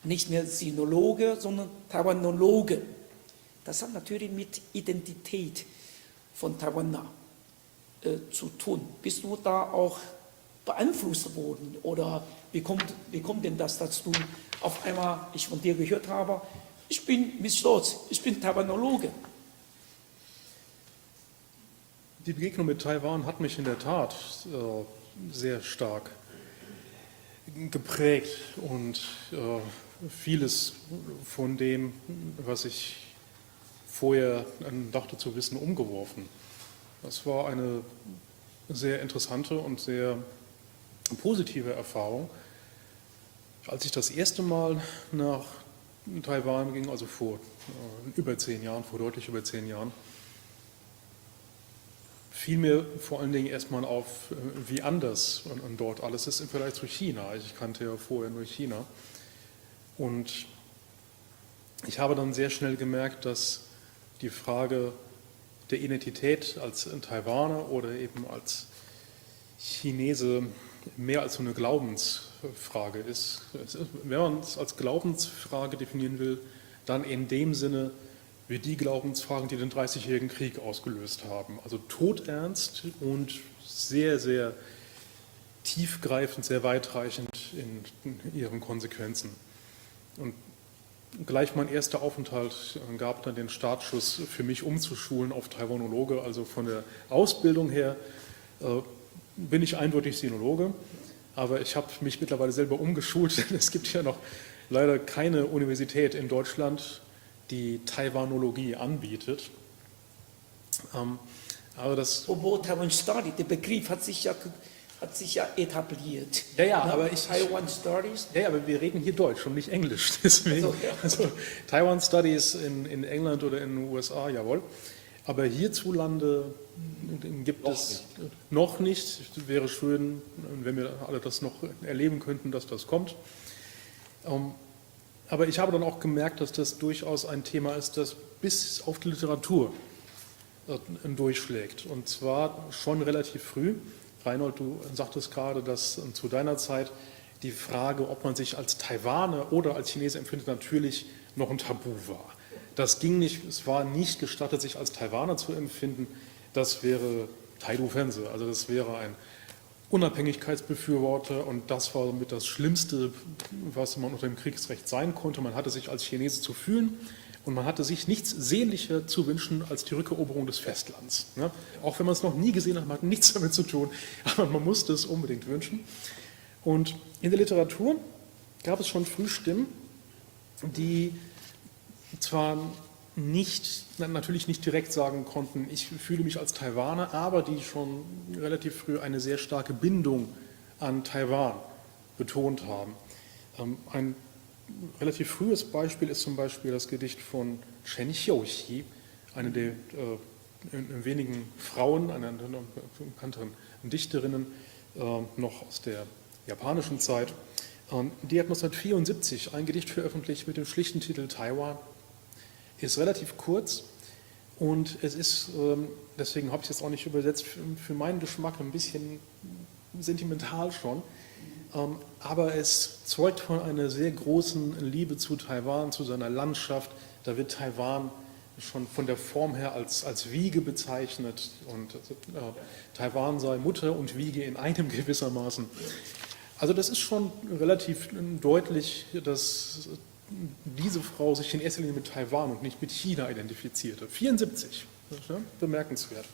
nicht mehr Sinologe, sondern Taiwanologe. Das hat natürlich mit Identität von Taiwaner zu tun. Bist du da auch beeinflusst worden oder wie kommt denn das, dass du auf einmal, ich von dir gehört habe, ich bin mit Stolz, ich bin Taiwanologe. Die Begegnung mit Taiwan hat mich in der Tat sehr stark geprägt und vieles von dem, was ich vorher dachte zu wissen, umgeworfen. Das war eine sehr interessante und sehr positive Erfahrung. Als ich das erste Mal nach Taiwan ging, also vor deutlich über 10 Jahren, fiel mir vor allen Dingen erstmal auf, wie anders und dort alles ist im Vergleich zu China. Ich kannte ja vorher nur China. Und ich habe dann sehr schnell gemerkt, dass die Frage der Identität als Taiwaner oder eben als Chinese mehr als so eine Glaubensfrage ist. Wenn man es als Glaubensfrage definieren will, dann in dem Sinne wie die Glaubensfragen, die den 30-jährigen Krieg ausgelöst haben. Also todernst und sehr, sehr tiefgreifend, sehr weitreichend in ihren Konsequenzen. Und gleich mein erster Aufenthalt gab dann den Startschuss für mich umzuschulen auf Taiwanologe. Also von der Ausbildung her bin ich eindeutig Sinologe, aber ich habe mich mittlerweile selber umgeschult, denn es gibt ja noch leider keine Universität in Deutschland, die Taiwanologie anbietet. Aber das Obwohl Taiwan Studies, der Begriff hat sich ja etabliert. Ja, Na, aber Taiwan Studies. Ja, aber wir reden hier Deutsch und nicht Englisch. Deswegen, Also, ja. also Taiwan Studies in England oder in den USA, jawohl. Aber hierzulande gibt es noch nicht. Es wäre schön, wenn wir alle das noch erleben könnten, dass das kommt. Aber ich habe dann auch gemerkt, dass das durchaus ein Thema ist, das bis auf die Literatur durchschlägt. Und zwar schon relativ früh. Reinhold, du sagtest gerade, dass zu deiner Zeit die Frage, ob man sich als Taiwaner oder als Chinese empfindet, natürlich noch ein Tabu war. Das ging nicht, es war nicht gestattet, sich als Taiwaner zu empfinden. Das wäre Taidu Fense, also das wäre ein Unabhängigkeitsbefürworter und das war mit das Schlimmste, was man unter dem Kriegsrecht sein konnte. Man hatte sich als Chinese zu fühlen und man hatte sich nichts sehnlicher zu wünschen als die Rückeroberung des Festlands. Ja? Auch wenn man es noch nie gesehen hat, man hat nichts damit zu tun, aber man musste es unbedingt wünschen. Und in der Literatur gab es schon früh Stimmen, die zwar natürlich nicht direkt sagen konnten, ich fühle mich als Taiwaner, aber die schon relativ früh eine sehr starke Bindung an Taiwan betont haben. Ein relativ frühes Beispiel ist zum Beispiel das Gedicht von Chen Xiuxi, eine der wenigen Frauen, einer der bekannteren Dichterinnen, noch aus der japanischen Zeit. Die hat 1974 ein Gedicht veröffentlicht mit dem schlichten Titel Taiwan. Ist relativ kurz und es ist, deswegen habe ich es jetzt auch nicht übersetzt, für meinen Geschmack ein bisschen sentimental schon, aber es zeugt von einer sehr großen Liebe zu Taiwan, zu seiner Landschaft. Da wird Taiwan schon von der Form her als Wiege bezeichnet und Taiwan sei Mutter und Wiege in einem gewissermaßen. Also das ist schon relativ deutlich, dass diese Frau sich in erster Linie mit Taiwan und nicht mit China identifizierte. 74, das ist, ja, bemerkenswert.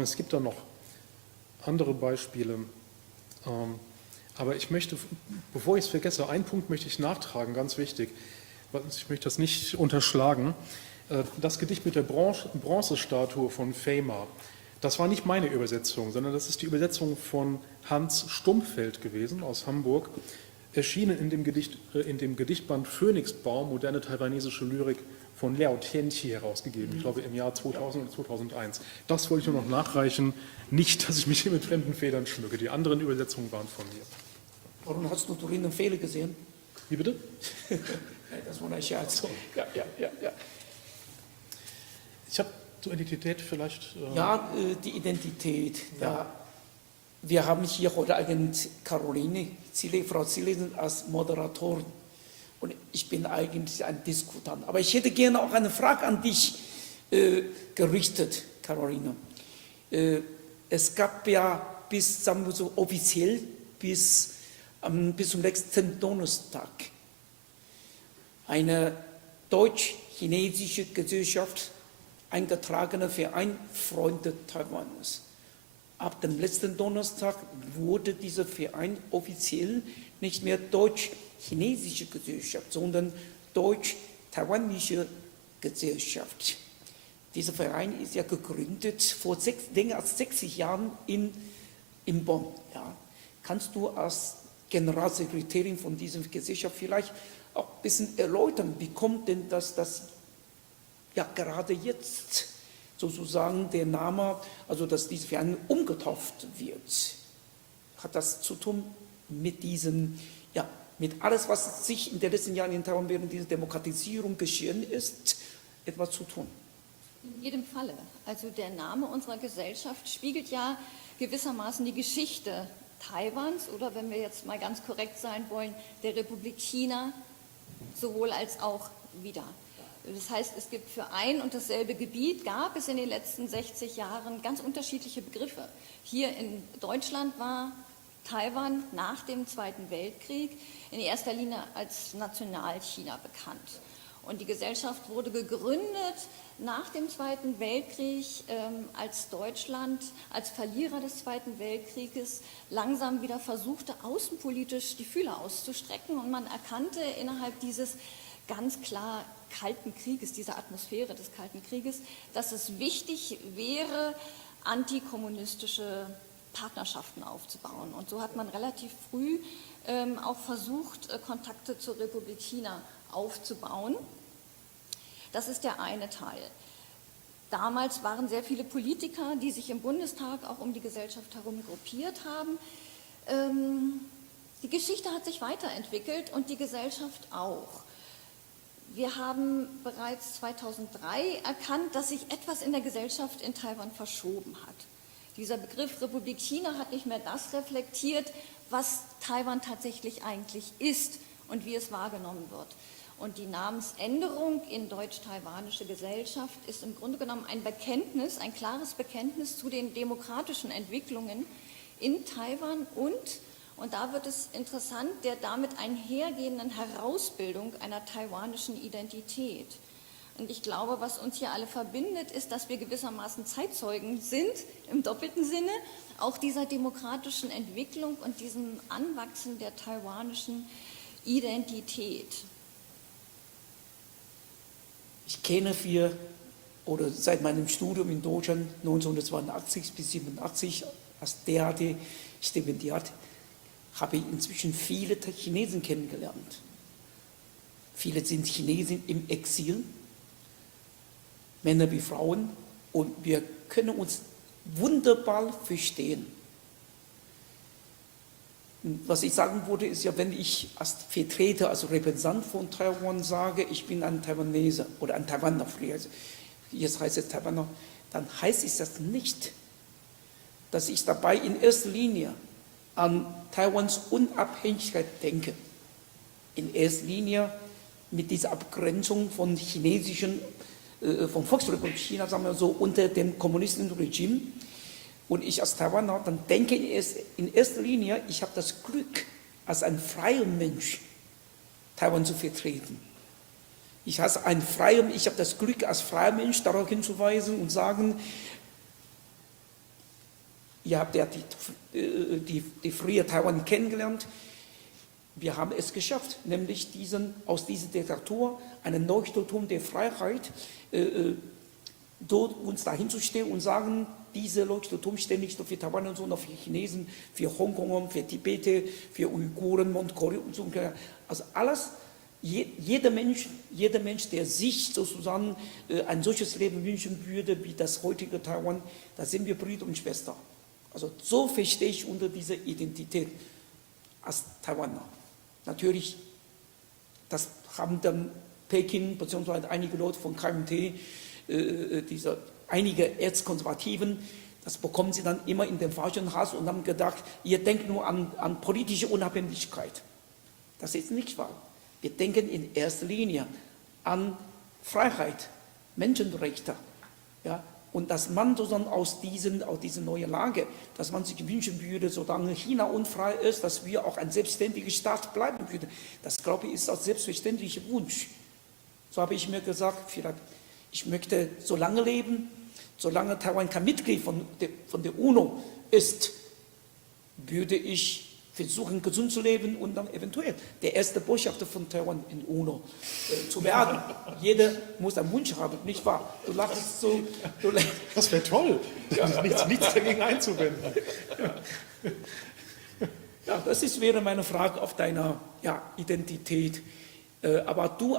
Es gibt da noch andere Beispiele. Aber ich möchte, bevor ich es vergesse, einen Punkt möchte ich nachtragen, ganz wichtig. Ich möchte das nicht unterschlagen. Das Gedicht mit der Bronzestatue von Feyma, das war nicht meine Übersetzung, sondern das ist die Übersetzung von Hans Stumpfeld gewesen aus Hamburg, erschienen in dem Gedichtband Phönixbaum, moderne taiwanesische Lyrik von Liao Tianqi herausgegeben, ich glaube im Jahr 2000 oder 2001. Das wollte ich nur noch nachreichen, nicht, dass ich mich hier mit fremden Federn schmücke. Die anderen Übersetzungen waren von mir. Warum hast du darin einen Fehler gesehen? Wie bitte? Nein, das war ein Scherz. Ja. Ich habe zur Identität vielleicht... Ja, die Identität. Ja. Wir haben hier heute eigentlich Caroline Zille, Frau Zille als Moderatorin und ich bin eigentlich ein Diskutant. Aber ich hätte gerne auch eine Frage an dich gerichtet, Caroline. Es gab ja bis, sagen wir so, offiziell bis zum nächsten Donnerstag eine deutsch-chinesische Gesellschaft, eingetragene Verein Freunde Taiwans. Ab dem letzten Donnerstag wurde dieser Verein offiziell nicht mehr deutsch-chinesische Gesellschaft, sondern deutsch-taiwanische Gesellschaft. Dieser Verein ist ja gegründet vor länger als 60 Jahren in Bonn. Ja. Kannst du als Generalsekretärin von dieser Gesellschaft vielleicht auch ein bisschen erläutern, wie kommt denn das ja gerade jetzt sozusagen der Name, also dass dieser Verein umgetauft wird? Hat das zu tun mit diesem, ja, mit alles, was sich in den letzten Jahren in Taiwan während dieser Demokratisierung geschehen ist, etwas zu tun? In jedem Falle. Also der Name unserer Gesellschaft spiegelt ja gewissermaßen die Geschichte Taiwans oder, wenn wir jetzt mal ganz korrekt sein wollen, der Republik China sowohl als auch wieder. Das heißt, es gibt für ein und dasselbe Gebiet, gab es in den letzten 60 Jahren ganz unterschiedliche Begriffe. Hier in Deutschland war Taiwan nach dem Zweiten Weltkrieg in erster Linie als Nationalchina bekannt. Und die Gesellschaft wurde gegründet nach dem Zweiten Weltkrieg, als Deutschland als Verlierer des Zweiten Weltkrieges langsam wieder versuchte, außenpolitisch die Fühler auszustrecken. Und man erkannte innerhalb dieses ganz klar Kalten Krieges, dieser Atmosphäre des Kalten Krieges, dass es wichtig wäre, antikommunistische Partnerschaften aufzubauen. Und so hat man relativ früh auch versucht, Kontakte zur Republik China aufzubauen. Das ist der eine Teil. Damals waren sehr viele Politiker, die sich im Bundestag auch um die Gesellschaft herum gruppiert haben. Die Geschichte hat sich weiterentwickelt und die Gesellschaft auch. Wir haben bereits 2003 erkannt, dass sich etwas in der Gesellschaft in Taiwan verschoben hat. Dieser Begriff Republik China hat nicht mehr das reflektiert, was Taiwan tatsächlich eigentlich ist und wie es wahrgenommen wird. Und die Namensänderung in deutsch-taiwanische Gesellschaft ist im Grunde genommen ein Bekenntnis, ein klares Bekenntnis zu den demokratischen Entwicklungen in Taiwan und da wird es interessant, der damit einhergehenden Herausbildung einer taiwanischen Identität. Und ich glaube, was uns hier alle verbindet, ist, dass wir gewissermaßen Zeitzeugen sind, im doppelten Sinne, auch dieser demokratischen Entwicklung und diesem Anwachsen der taiwanischen Identität. Ich kenne seit meinem Studium in Deutschland 1982 bis 1987 als DHD-Stipendiat habe ich inzwischen viele Chinesen kennengelernt. Viele sind Chinesen im Exil, Männer wie Frauen, und wir können uns wunderbar verstehen. Was ich sagen würde, ist ja, wenn ich als Vertreter, als Repräsentant von Taiwan sage, ich bin ein Taiwanese oder ein Taiwaner, jetzt heißt es Taiwaner, dann heißt es das nicht, dass ich dabei in erster Linie an Taiwans Unabhängigkeit denke. In erster Linie mit dieser Abgrenzung von von Volksrepublik China, sagen wir so, unter dem kommunistischen Regime. Und ich als Taiwaner, dann denke ich in erster Linie, ich habe das Glück, als ein freier Mensch Taiwan zu vertreten. Ich habe das Glück, als freier Mensch darauf hinzuweisen und sagen, ihr habt ja die frühe Taiwan kennengelernt. Wir haben es geschafft, nämlich aus dieser Diktatur einen Leuchtturm der Freiheit, dort uns dahin zu stellen und sagen, dieser Leuchtturm steht nicht nur für Taiwaner, sondern für Chinesen, für Hongkonger, für Tibeter, für Uiguren, Mongolier und so weiter. Also alles, jeder Mensch, der sich sozusagen ein solches Leben wünschen würde, wie das heutige Taiwan, da sind wir Brüder und Schwestern. Also so verstehe ich unter dieser Identität als Taiwaner. Natürlich, das haben dann Peking bzw. einige Leute von KMT, einige Erzkonservativen, das bekommen sie dann immer in den falschen Hals und haben gedacht, ihr denkt nur an politische Unabhängigkeit. Das ist nicht wahr. Wir denken in erster Linie an Freiheit, Menschenrechte, ja, und dass man sozusagen aus dieser neuen Lage, dass man sich wünschen würde, solange China unfrei ist, dass wir auch ein selbstständiger Staat bleiben würden. Das, glaube ich, ist ein selbstverständlicher Wunsch. So habe ich mir gesagt, ich möchte so lange leben, solange Taiwan kein Mitglied von der UNO ist, würde ich versuchen, gesund zu leben und dann eventuell der erste Botschafter von Taiwan in UNO zu werden. Jeder muss einen Wunsch haben, nicht wahr? Du lachst so. Das wäre toll. Nichts dagegen einzuwenden. Ja, das wäre meine Frage auf deiner Identität. Aber du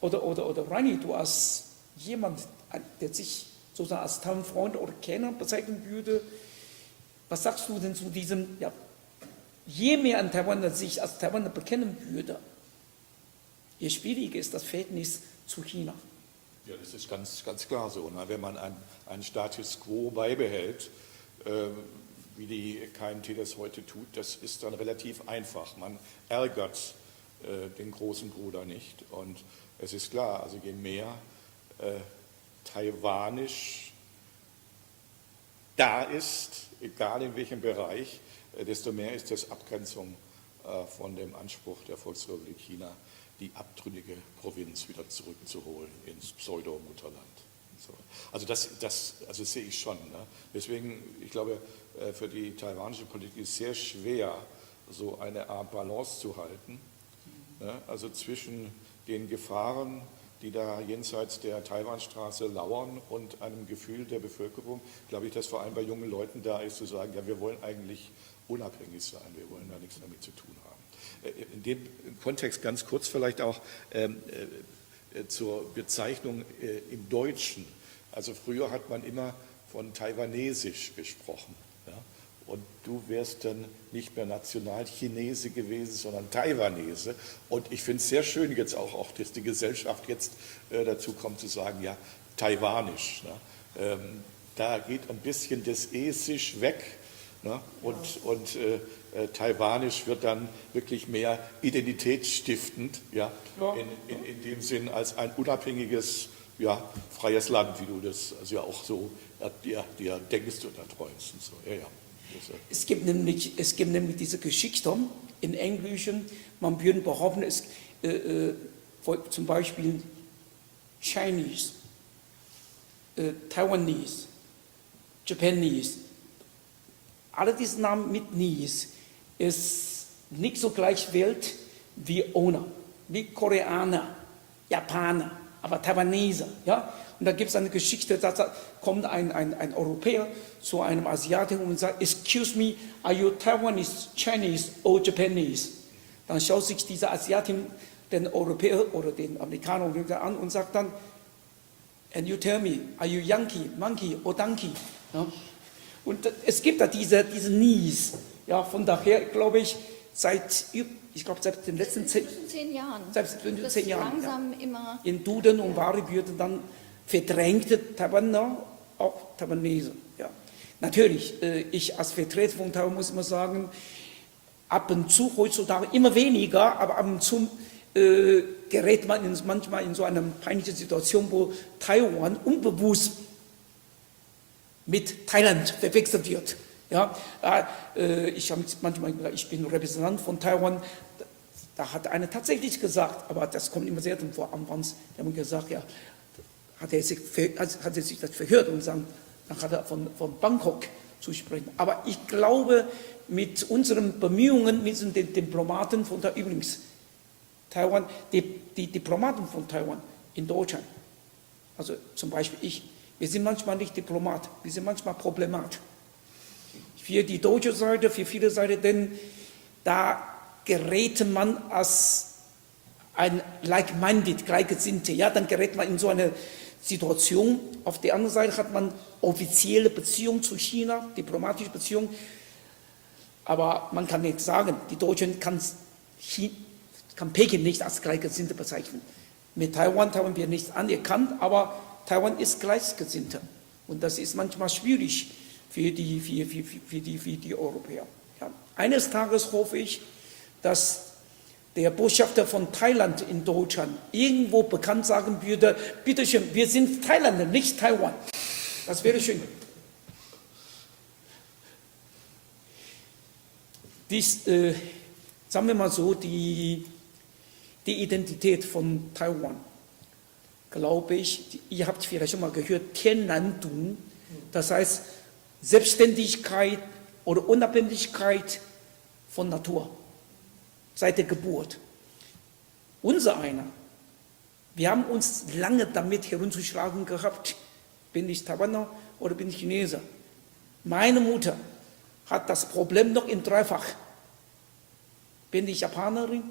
oder Rani, du als jemand, der sich sozusagen als Taiwan-Freund oder Kenner bezeichnen würde, was sagst du denn zu diesem, je mehr ein Taiwaner sich als Taiwaner bekennen würde, je schwieriger ist das Verhältnis zu China? Ja, das ist ganz, ganz klar so. Wenn man einen Status quo beibehält, wie die KMT das heute tut, das ist dann relativ einfach. Man ärgert den großen Bruder nicht. Und es ist klar, also je mehr Taiwanisch da ist, egal in welchem Bereich, desto mehr ist das Abgrenzung von dem Anspruch der Volksrepublik China, die abtrünnige Provinz wieder zurückzuholen ins Pseudo-Mutterland. So. Also das sehe ich schon. Ne? Deswegen, ich glaube, für die taiwanische Politik ist es sehr schwer, so eine Art Balance zu halten. Ne? Also zwischen den Gefahren, die da jenseits der Taiwanstraße lauern und einem Gefühl der Bevölkerung, glaube ich, dass vor allem bei jungen Leuten da ist, zu sagen, ja, wir wollen eigentlich unabhängig sein, wir wollen da nichts damit zu tun haben. In dem Kontext ganz kurz vielleicht auch zur Bezeichnung im Deutschen. Also früher hat man immer von Taiwanesisch gesprochen. Ja? Und du wärst dann nicht mehr Nationalchinese gewesen, sondern Taiwanese. Und ich finde es sehr schön jetzt auch, dass die Gesellschaft jetzt dazu kommt zu sagen, ja, Taiwanisch. Ne? Da geht ein bisschen das Esisch weg. Ne? Und Taiwanisch wird dann wirklich mehr identitätsstiftend, ja? In dem Sinn als ein unabhängiges, ja, freies Land, wie du das also ja auch so dir denkst und erträumst. Und so. Ja. Es gibt nämlich diese Geschichte in Englischen, man würde behaupten, zum Beispiel Chinese, Taiwanese, Japanese, alle diese Namen mit Nies ist nicht so gleich Welt wie Ona, wie Koreaner, Japaner, aber Taiwanese. Ja? Und da gibt es eine Geschichte, da kommt ein Europäer zu einem Asiaten und sagt, excuse me, are you Taiwanese, Chinese or Japanese? Dann schaut sich dieser Asiatin den Europäer oder den Amerikaner an und sagt dann, and you tell me, are you Yankee, Monkey or Donkey? Ja? Und es gibt da diese Nies. Ja, von daher glaube ich, seit den letzten 10 Jahren. Seit 10 Jahren. Langsam immer. In Duden und Ware würde dann verdrängte Taiwaner, auch Taiwanese. Ja. Natürlich, ich als Vertreter von Taiwan muss immer sagen, ab und zu heutzutage immer weniger, aber ab und zu gerät man manchmal in so eine peinliche Situation, wo Taiwan unbewusst mit Thailand verwechselt wird. Ja, ich habe manchmal gesagt, ich bin Repräsentant von Taiwan. Da hat einer tatsächlich gesagt, aber das kommt immer selten vor, anfangs, der hat gesagt, ja, hat er sich das verhört und dann hat er von Bangkok zu sprechen. Aber ich glaube, mit unseren Bemühungen, mit den Diplomaten von Taiwan, übrigens, die Diplomaten von Taiwan in Deutschland, also zum Beispiel wir sind manchmal nicht Diplomat, wir sind manchmal Problemat. Für die deutsche Seite, für viele Seiten, denn da gerät man als ein like-minded, Gleichgesinnte, ja, dann gerät man in so eine Situation. Auf der anderen Seite hat man offizielle Beziehungen zu China, diplomatische Beziehungen, aber man kann nicht sagen, die Deutschen kann Peking nicht als Gleichgesinnte bezeichnen. Mit Taiwan haben wir nichts anerkannt, aber Taiwan ist Gleichgesinnter und das ist manchmal schwierig für die Europäer. Ja. Eines Tages hoffe ich, dass der Botschafter von Thailand in Deutschland irgendwo bekannt sagen würde, bitteschön, wir sind Thailänder, nicht Taiwan. Das wäre schön. Sagen wir mal so, die Identität von Taiwan, glaube ich, ihr habt vielleicht schon mal gehört, Tiannandu, das heißt Selbstständigkeit oder Unabhängigkeit von Natur, seit der Geburt. Unser einer, wir haben uns lange damit herumzuschlagen gehabt, bin ich Taiwaner oder bin ich Chinese. Meine Mutter hat das Problem noch in dreifach. Bin ich Japanerin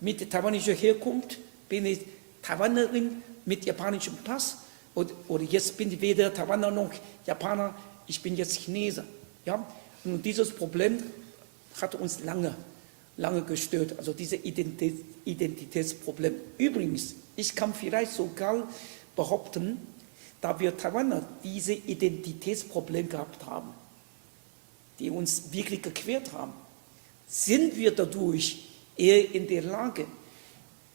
mit taiwanischer Herkunft, bin ich Taiwanerin mit japanischem Pass oder jetzt bin ich weder Taiwaner noch Japaner, ich bin jetzt Chinese. Ja? Und dieses Problem hat uns lange gestört, also dieses Identitätsproblem. Übrigens, ich kann vielleicht sogar behaupten, da wir Taiwaner diese Identitätsproblem gehabt haben, die uns wirklich gequält haben, sind wir dadurch eher in der Lage,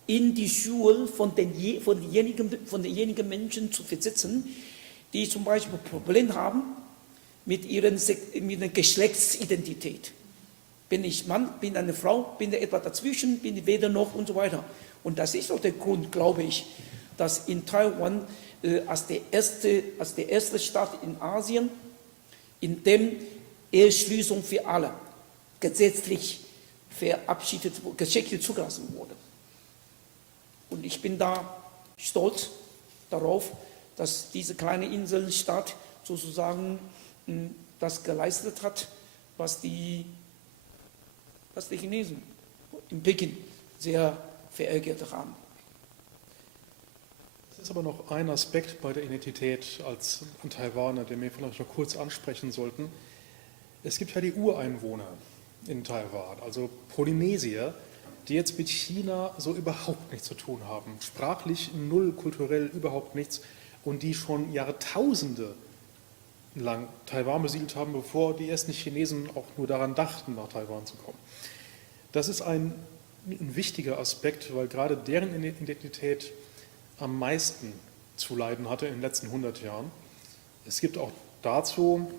in die Schuhe von denjenigen Menschen zu versetzen, die zum Beispiel Probleme haben mit ihrer Geschlechtsidentität. Bin ich Mann, bin eine Frau, bin ich etwa dazwischen, bin ich weder noch und so weiter. Und das ist auch der Grund, glaube ich, dass in Taiwan als der erste Staat in Asien, in dem Eheschließung für alle gesetzlich verabschiedet, gesetzlich zugelassen wurde. Und ich bin da stolz darauf, dass diese kleine Inselstaat sozusagen das geleistet hat, was die Chinesen in Peking sehr verärgert haben. Es ist aber noch ein Aspekt bei der Identität als Taiwaner, den wir vielleicht noch kurz ansprechen sollten. Es gibt ja die Ureinwohner in Taiwan, also Polynesier, die jetzt mit China so überhaupt nichts zu tun haben. Sprachlich null, kulturell überhaupt nichts und die schon Jahrtausende lang Taiwan besiedelt haben, bevor die ersten Chinesen auch nur daran dachten, nach Taiwan zu kommen. Das ist ein wichtiger Aspekt, weil gerade deren Identität am meisten zu leiden hatte in den letzten 100 Jahren. Es gibt auch dazu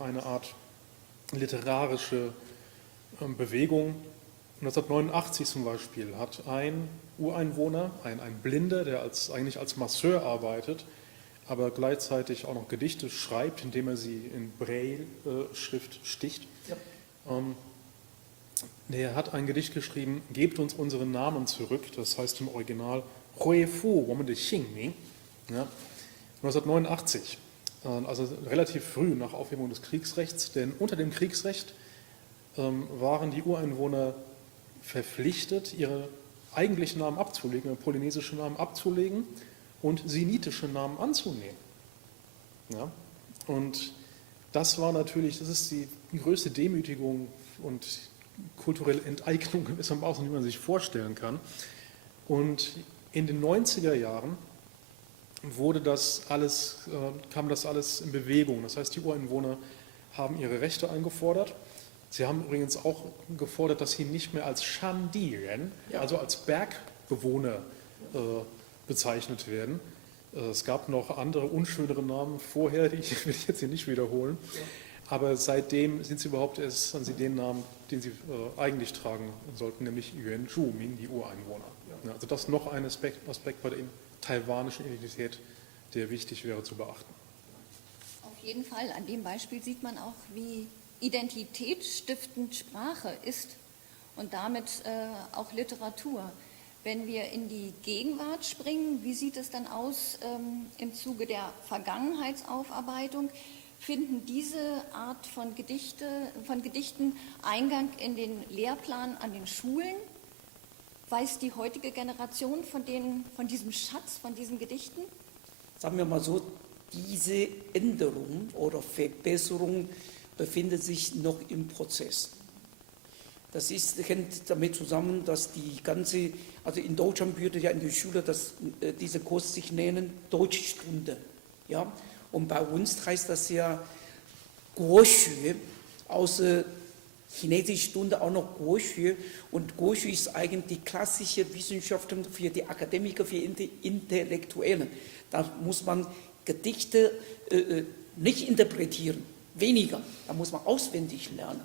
eine Art literarische Bewegung. 1989 zum Beispiel hat ein Ureinwohner, ein Blinder, der eigentlich als Masseur arbeitet, aber gleichzeitig auch noch Gedichte schreibt, indem er sie in Braille-Schrift sticht. Ja. Der hat ein Gedicht geschrieben, gebt uns unseren Namen zurück, das heißt im Original Hui Fu, wo man de Xingming, ja, 1989, also relativ früh nach Aufhebung des Kriegsrechts, denn unter dem Kriegsrecht waren die Ureinwohner verpflichtet, ihre eigentlichen Namen abzulegen, ihre polynesischen Namen abzulegen und sinitische Namen anzunehmen. Ja? Und das war natürlich, das ist die größte Demütigung und kulturelle Enteignung gewissermaßen, die man sich vorstellen kann. Und in den 90er Jahren kam das alles in Bewegung. Das heißt, die Ureinwohner haben ihre Rechte eingefordert. Sie haben übrigens auch gefordert, dass sie nicht mehr als Shandiren, also als Bergbewohner bezeichnet werden. Es gab noch andere, unschönere Namen vorher, die will ich jetzt hier nicht wiederholen. Aber seitdem sind sie überhaupt erst an sie den Namen, den sie eigentlich tragen sollten, nämlich Yuan Zhumin, die Ureinwohner. Ja, also das ist noch ein Aspekt bei der taiwanischen Identität, der wichtig wäre zu beachten. Auf jeden Fall, an dem Beispiel sieht man auch, wie identitätsstiftend Sprache ist und damit auch Literatur. Wenn wir in die Gegenwart springen, wie sieht es dann aus im Zuge der Vergangenheitsaufarbeitung? Finden diese Art von Gedichten Eingang in den Lehrplan an den Schulen? Weiß die heutige Generation von diesem Schatz, von diesen Gedichten? Sagen wir mal so, diese Änderung oder Verbesserung befindet sich noch im Prozess. Das hängt damit zusammen, dass also in Deutschland würde ja in der Schule diese Kurs sich nennen Deutschstunde. Ja? Und bei uns heißt das ja Guoxue, außer Chinesischstunde auch noch Guoxue. Und Guoxue ist eigentlich die klassische Wissenschaft für die Akademiker, für die Intellektuellen. Da muss man Gedichte nicht interpretieren, weniger. Da muss man auswendig lernen.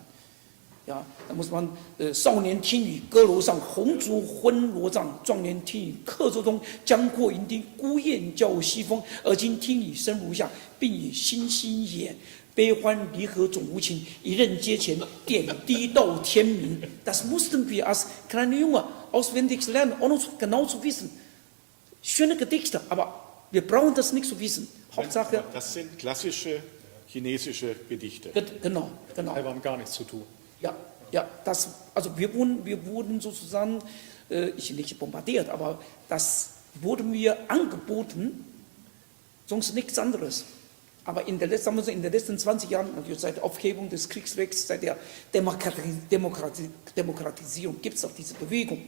Ja, da muss man 少年听雨歌楼上，红烛昏罗帐；壮年听雨客舟中，江阔云汀。孤雁叫西风，而今听雨声如下，鬓已星星也。悲欢离合总无情，一任阶前，点滴到天明。Das mussten wir als kleine Junge auswendig lernen, ohne genau zu wissen. Schöne Gedichte, aber wir brauchen das nicht zu wissen. Hauptsache. Das sind klassische chinesische Gedichte. Genau. Taiwan gar nichts zu tun. Ja, also wir wurden sozusagen, nicht bombardiert, aber das wurde mir angeboten, sonst nichts anderes. Aber in den letzten 20 Jahren, natürlich seit Aufhebung des Kriegsrechts, seit der Demokratisierung gibt es auch diese Bewegung.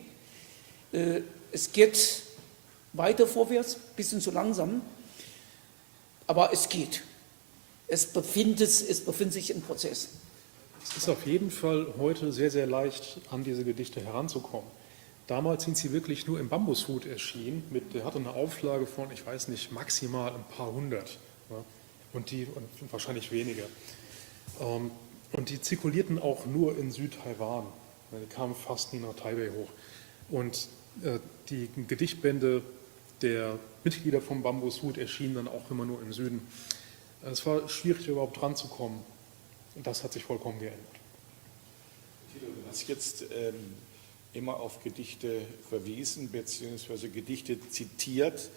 Es geht weiter vorwärts, ein bisschen zu langsam, aber es geht. Es befindet sich im Prozess. Es ist auf jeden Fall heute sehr, sehr leicht, an diese Gedichte heranzukommen. Damals sind sie wirklich nur im Bambushut erschienen. Der hatte eine Auflage von, ich weiß nicht, maximal ein paar hundert. Ja, und wahrscheinlich weniger. Und die zirkulierten auch nur in Südtaiwan. Die kamen fast nie nach Taipei hoch. Und die Gedichtbände der Mitglieder vom Bambushut erschienen dann auch immer nur im Süden. Es war schwierig, überhaupt dran zu kommen. Und das hat sich vollkommen geändert. Du hast jetzt immer auf Gedichte verwiesen, beziehungsweise Gedichte zitiert,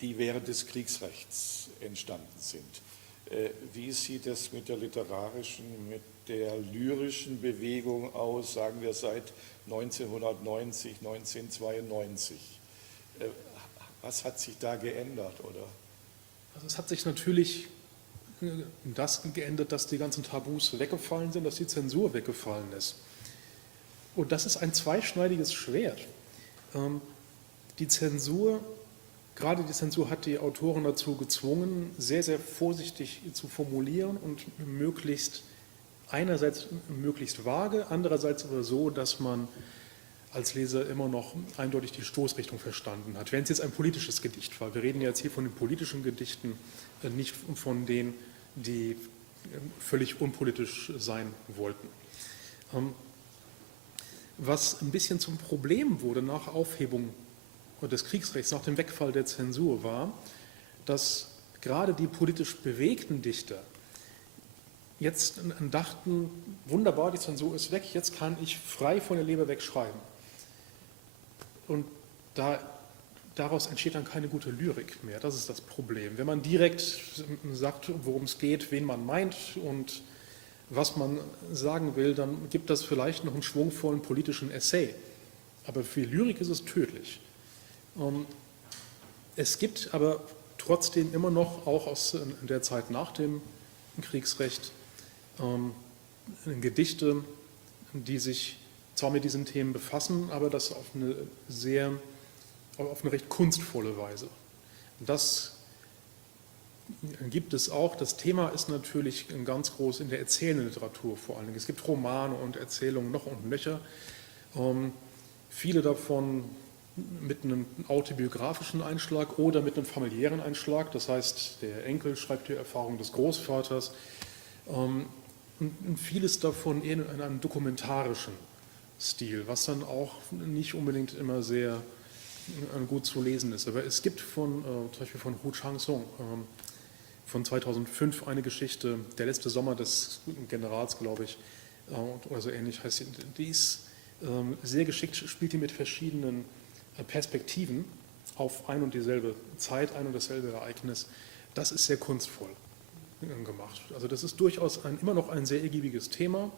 die während des Kriegsrechts entstanden sind. Wie sieht es mit der literarischen, mit der lyrischen Bewegung aus, sagen wir seit 1990, 1992? Was hat sich da geändert, oder? Also es hat sich natürlich das geändert, dass die ganzen Tabus weggefallen sind, dass die Zensur weggefallen ist. Und das ist ein zweischneidiges Schwert. Gerade die Zensur hat die Autoren dazu gezwungen, sehr, sehr vorsichtig zu formulieren und einerseits möglichst vage, andererseits aber so, dass man als Leser immer noch eindeutig die Stoßrichtung verstanden hat. Wenn es jetzt ein politisches Gedicht war, wir reden jetzt hier von den politischen Gedichten, nicht von denen, die völlig unpolitisch sein wollten. Was ein bisschen zum Problem wurde nach Aufhebung des Kriegsrechts, nach dem Wegfall der Zensur, war, dass gerade die politisch bewegten Dichter jetzt dachten, wunderbar, die Zensur ist weg, jetzt kann ich frei von der Leber wegschreiben. Und daraus entsteht dann keine gute Lyrik mehr, das ist das Problem. Wenn man direkt sagt, worum es geht, wen man meint und was man sagen will, dann gibt das vielleicht noch einen schwungvollen politischen Essay. Aber für Lyrik ist es tödlich. Es gibt aber trotzdem immer noch, auch aus der Zeit nach dem Kriegsrecht, Gedichte, die sich zwar mit diesen Themen befassen, aber das auf eine recht kunstvolle Weise. Das gibt es auch. Das Thema ist natürlich ganz groß in der erzählenden Literatur vor allen Dingen. Es gibt Romane und Erzählungen noch und nöcher. Viele davon mit einem autobiografischen Einschlag oder mit einem familiären Einschlag. Das heißt, der Enkel schreibt die Erfahrung des Großvaters. Und vieles davon eher in einem dokumentarischen Stil, was dann auch nicht unbedingt immer sehr gut zu lesen ist. Aber es gibt zum Beispiel von Hu Chang-sung von 2005 eine Geschichte, Der letzte Sommer des Generals, glaube ich, oder so ähnlich heißt sie. Die ist sehr geschickt, spielt die mit verschiedenen Perspektiven auf ein und dieselbe Zeit, ein und dasselbe Ereignis. Das ist sehr kunstvoll gemacht. Also das ist durchaus immer noch ein sehr ergiebiges Thema,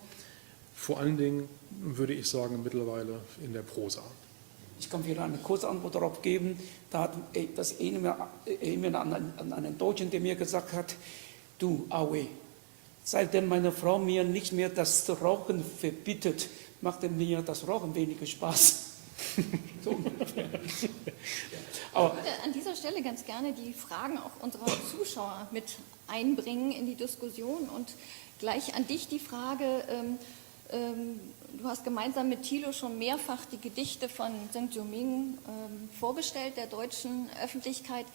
vor allen Dingen, würde ich sagen, mittlerweile in der Prosa. Ich kann wieder eine kurze Antwort darauf geben. Das erinnert an einen Deutschen, der mir gesagt hat, du Aue, seitdem meine Frau mir nicht mehr das Rauchen verbietet, macht mir das Rauchen weniger Spaß. So ungefähr. Aber ich würde an dieser Stelle ganz gerne die Fragen auch unserer Zuschauer mit einbringen in die Diskussion und gleich an dich die Frage, du hast gemeinsam mit Thilo schon mehrfach die Gedichte von Zheng Jiuming vorgestellt, der deutschen Öffentlichkeit.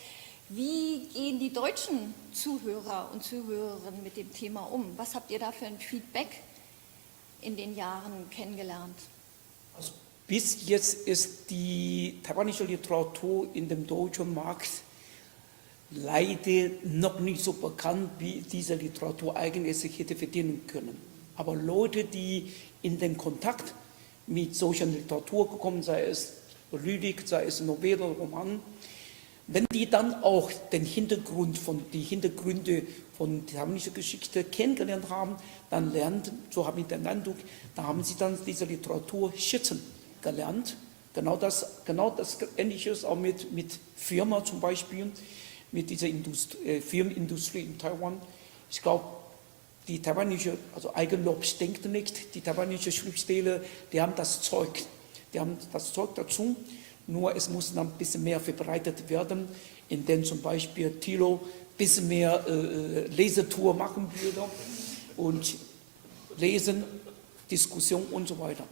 Wie gehen die deutschen Zuhörer und Zuhörerinnen mit dem Thema um? Was habt ihr da für ein Feedback in den Jahren kennengelernt? also bis jetzt ist die taiwanische Literatur in dem deutschen Markt leider noch nicht so bekannt, wie diese Literatur eigentlich sich hätte verdienen können. Aber Leute, die in den Kontakt mit solcher Literatur gekommen, sei es Lyrik, sei es Novelle, Roman, wenn die dann auch die Hintergründe von der taiwanischen Geschichte kennengelernt haben, dann so habe ich den Eindruck, da haben sie dann diese Literatur schätzen gelernt. Genau das Ähnliches auch mit Firma zum Beispiel, mit dieser Firmenindustrie in Taiwan. Ich glaube, die taiwanische, also Eigenlob stinkt nicht, die taiwanische Schriftsteller, die haben das Zeug dazu, nur es muss dann ein bisschen mehr verbreitet werden, indem zum Beispiel Thilo ein bisschen mehr Lesetour machen würde und Lesen, Diskussion und so weiter.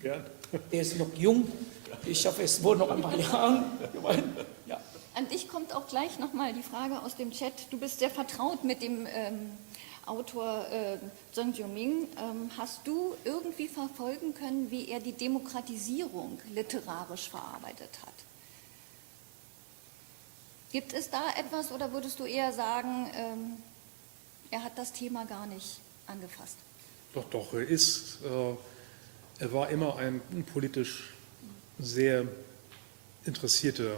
Gern. Er ist noch jung, ich schaffe es wohl noch ein paar Jahren. Ja. An dich kommt auch gleich nochmal die Frage aus dem Chat. Du bist sehr vertraut mit dem Autor Zheng Jiuming. Hast du irgendwie verfolgen können, wie er die Demokratisierung literarisch verarbeitet hat? Gibt es da etwas oder würdest du eher sagen, er hat das Thema gar nicht angefasst? Doch, er war immer ein politisch sehr interessierter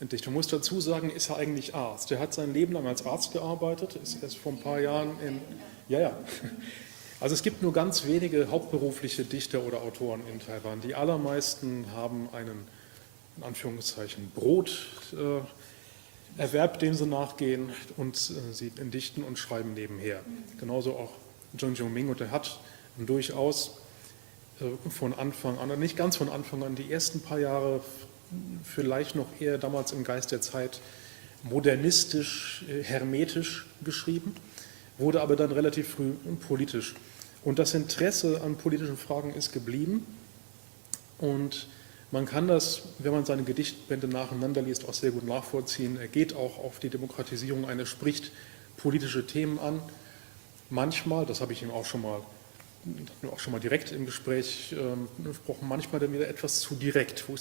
Dichter. Ich muss dazu sagen, ist er eigentlich Arzt. Er hat sein Leben lang als Arzt gearbeitet, ist erst vor ein paar Jahren ja. Also es gibt nur ganz wenige hauptberufliche Dichter oder Autoren in Taiwan. Die allermeisten haben einen, in Anführungszeichen, Broterwerb, dem sie nachgehen und sie dichten und schreiben nebenher. Genauso auch Zheng Jiuming, und er hat durchaus von Anfang an, nicht ganz von Anfang an, die ersten paar Jahre vielleicht noch eher damals im Geist der Zeit modernistisch, hermetisch geschrieben, wurde aber dann relativ früh politisch. Und das Interesse an politischen Fragen ist geblieben, und man kann das, wenn man seine Gedichtbände nacheinander liest, auch sehr gut nachvollziehen. Er geht auch auf die Demokratisierung ein, er spricht politische Themen an. Manchmal, das habe ich ihm auch schon mal direkt im Gespräch gesprochen, manchmal dann wieder etwas zu direkt, wo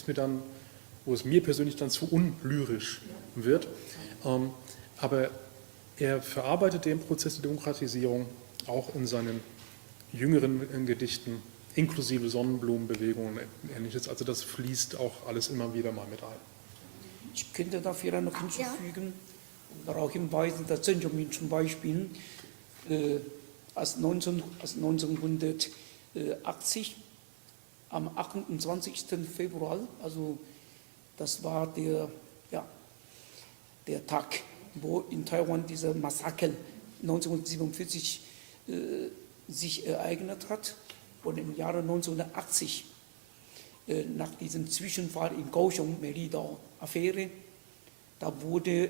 es mir persönlich dann zu unlyrisch wird. Aber er verarbeitet den Prozess der Demokratisierung auch in seinen jüngeren Gedichten, inklusive Sonnenblumenbewegungen und Ähnliches. Also das fließt auch alles immer wieder mal mit ein. Ich könnte da vielleicht noch hinzufügen, darauf hinweisen, dass Zheng Jiuming zum Beispiel als 1980 am 28. Februar, also das war der Tag, wo in Taiwan dieser Massaker 1947 sich ereignet hat. Und im Jahre 1980, nach diesem Zwischenfall in Kaohsiung, Melidao-Affäre, da wurde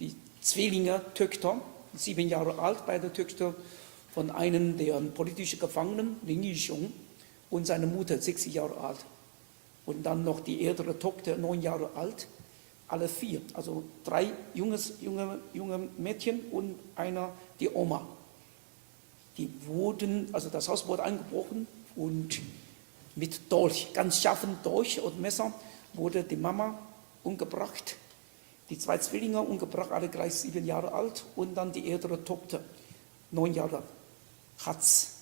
die Zwillinge-Töchter, 7 Jahre alt, beide Töchter, von einem der politischen Gefangenen, Lin Yixiong, und seiner Mutter, 6 Jahre alt. Und dann noch die ältere Tochter, 9 Jahre alt, alle 4, also 3 junge Mädchen und einer, die Oma. Die wurden, also das Haus wurde eingebrochen und mit Dolch, ganz scharfen Dolch und Messer, wurde die Mama umgebracht, die 2 Zwillinge umgebracht, alle gleich 7 Jahre alt, und dann die ältere Tochter, 9 Jahre, hat es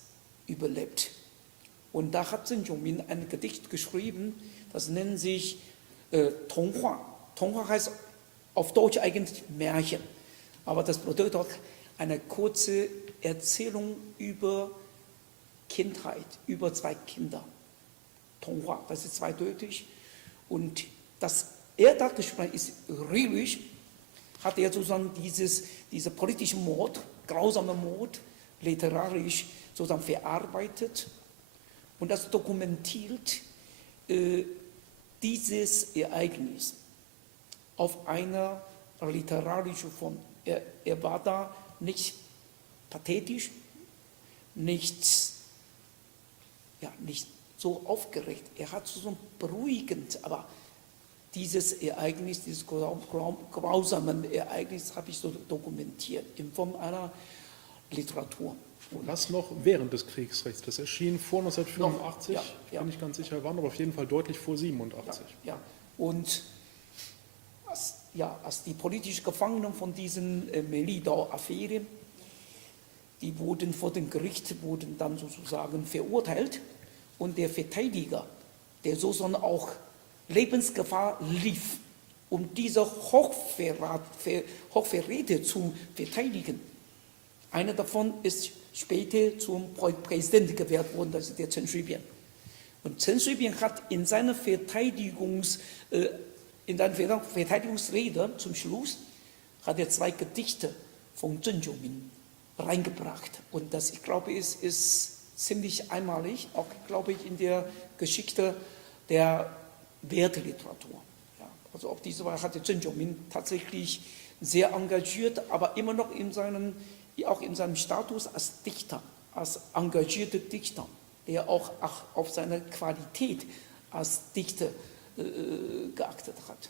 überlebt. Und da hat Zheng Jiuming ein Gedicht geschrieben, das nennt sich Tonghua. Tonghua heißt auf Deutsch eigentlich Märchen, aber das bedeutet auch eine kurze Erzählung über Kindheit, über 2 Kinder. Tonghua, das ist zweideutig. Und das er da gesprochen ist lyrisch, hat er sozusagen diese politische Mord, grausame Mord, literarisch sozusagen verarbeitet, und das dokumentiert dieses Ereignis auf einer literarischen Form. Er war da nicht pathetisch, nicht so aufgeregt. Er hat so beruhigend, aber dieses Ereignis, dieses grausamen Ereignis habe ich so dokumentiert in Form einer Literatur. Und das noch während des Kriegsrechts. Das erschien vor 1985, ja. bin ich ganz sicher, waren aber auf jeden Fall deutlich vor 87. Ja. Und als die politischen Gefangenen von diesen Melidao-Affäre, die wurden vor dem Gericht, wurden dann sozusagen verurteilt, und der Verteidiger, der sozusagen auch Lebensgefahr lief, um diese Hochverräter zu verteidigen. Einer davon ist später zum Präsidenten gewählt worden, das ist der Chen Shui-bian. Und Chen Shui-bian hat in seiner Verteidigungsrede zum Schluss hat er 2 Gedichte von Zheng Jiuming reingebracht. Und das, ich glaube, ist ziemlich einmalig, auch, glaube ich, in der Geschichte der Werteliteratur. Ja, also auf diese Weise hat Zheng Jiuming tatsächlich sehr engagiert, aber immer noch in seinem auch in seinem Status als Dichter, als engagierter Dichter, der auch auf seine Qualität als Dichter geachtet hat.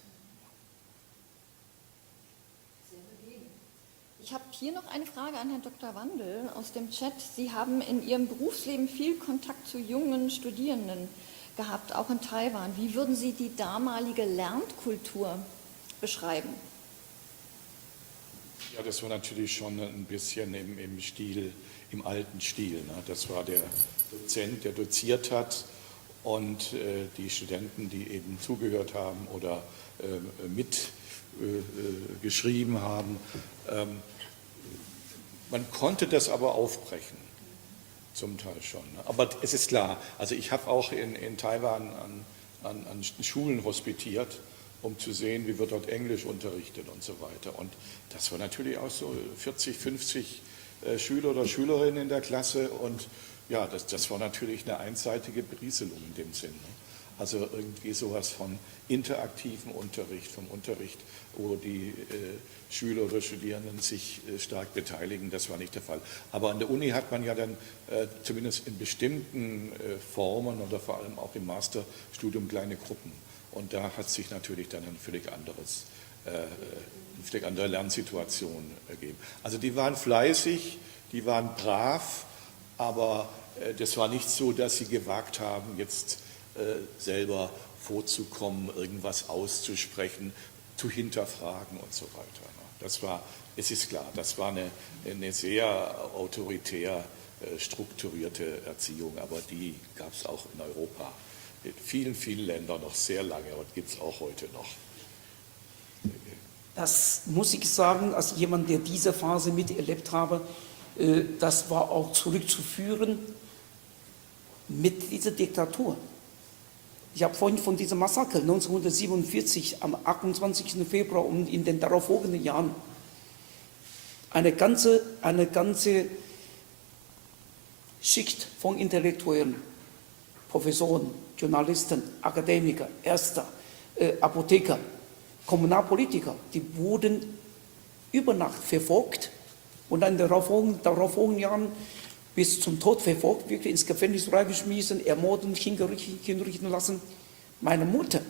Ich habe hier noch eine Frage an Herrn Dr. Wandel aus dem Chat. Sie haben in Ihrem Berufsleben viel Kontakt zu jungen Studierenden gehabt, auch in Taiwan. Wie würden Sie die damalige Lernkultur beschreiben? Ja, das war natürlich schon ein bisschen im alten Stil. Ne? Das war der Dozent, der doziert hat und die Studenten, die eben zugehört haben oder mitgeschrieben haben. Man konnte das aber aufbrechen, zum Teil schon. Ne? Aber es ist klar, also ich habe auch in Taiwan an Schulen hospitiert, um zu sehen, wie wird dort Englisch unterrichtet und so weiter. Und das war natürlich auch so 40, 50 Schüler oder Schülerinnen in der Klasse. Und ja, das war natürlich eine einseitige Berieselung in dem Sinn. Ne? Also irgendwie sowas von interaktivem Unterricht, vom Unterricht, wo die Schüler oder Studierenden sich stark beteiligen, das war nicht der Fall. Aber an der Uni hat man ja dann zumindest in bestimmten Formen oder vor allem auch im Masterstudium kleine Gruppen. Und da hat sich natürlich dann eine völlig andere Lernsituation ergeben. Also die waren fleißig, die waren brav, aber das war nicht so, dass sie gewagt haben, jetzt selber vorzukommen, irgendwas auszusprechen, zu hinterfragen und so weiter. Es ist klar, das war eine sehr autoritär strukturierte Erziehung, aber die gab es auch in Europa. In vielen, vielen Ländern noch sehr lange und gibt es auch heute noch. Das muss ich sagen, als jemand, der diese Phase miterlebt habe, das war auch zurückzuführen mit dieser Diktatur. Ich habe vorhin von diesem Massaker 1947 am 28. Februar und in den darauffolgenden Jahren eine ganze Schicht von Intellektuellen, Professoren, Journalisten, Akademiker, Ärzte, Apotheker, Kommunalpolitiker, die wurden über Nacht verfolgt und dann in den darauffolgenden Jahren bis zum Tod verfolgt, wirklich ins Gefängnis reingeschmissen, ermorden, hinrichten lassen. Meine Mutter,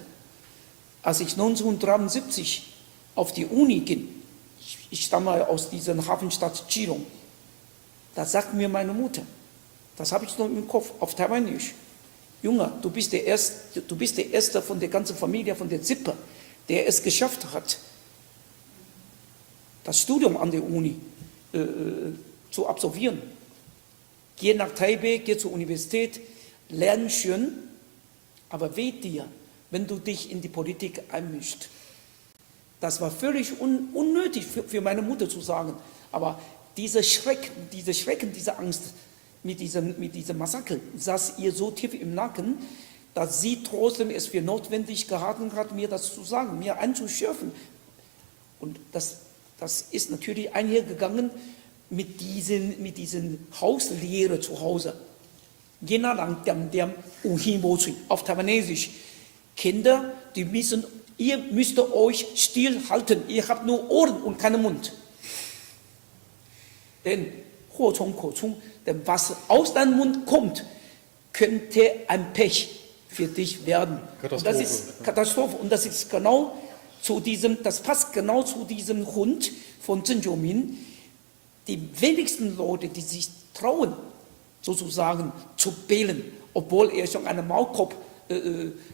als ich 1973 auf die Uni ging, ich stamme aus dieser Hafenstadt Keelung, da sagt mir meine Mutter, das habe ich noch im Kopf, auf Taiwanisch, Junge, du bist der Erste von der ganzen Familie, von der Sippe, der es geschafft hat, das Studium an der Uni zu absolvieren. Geh nach Taipei, geh zur Universität, lern schön, aber weh dir, wenn du dich in die Politik einmischst. Das war völlig unnötig für meine Mutter zu sagen, aber dieser Schrecken, diese Angst mit diesem Massaker saß ihr so tief im Nacken, dass sie trotzdem es für notwendig gehalten hat, mir das zu sagen, mir einzuschärfen. Und das ist natürlich einhergegangen mit diesen Hauslehre zu Hause. Auf Taiwanesisch. Kinder, ihr müsst euch stillhalten, ihr habt nur Ohren und keinen Mund. Denn was aus deinem Mund kommt, könnte ein Pech für dich werden. Und das ist Katastrophe. Und das ist das passt genau zu diesem Hund von Zheng Jiumin. Die wenigsten Leute, die sich trauen, sozusagen zu bellen, obwohl er schon einen Maulkorb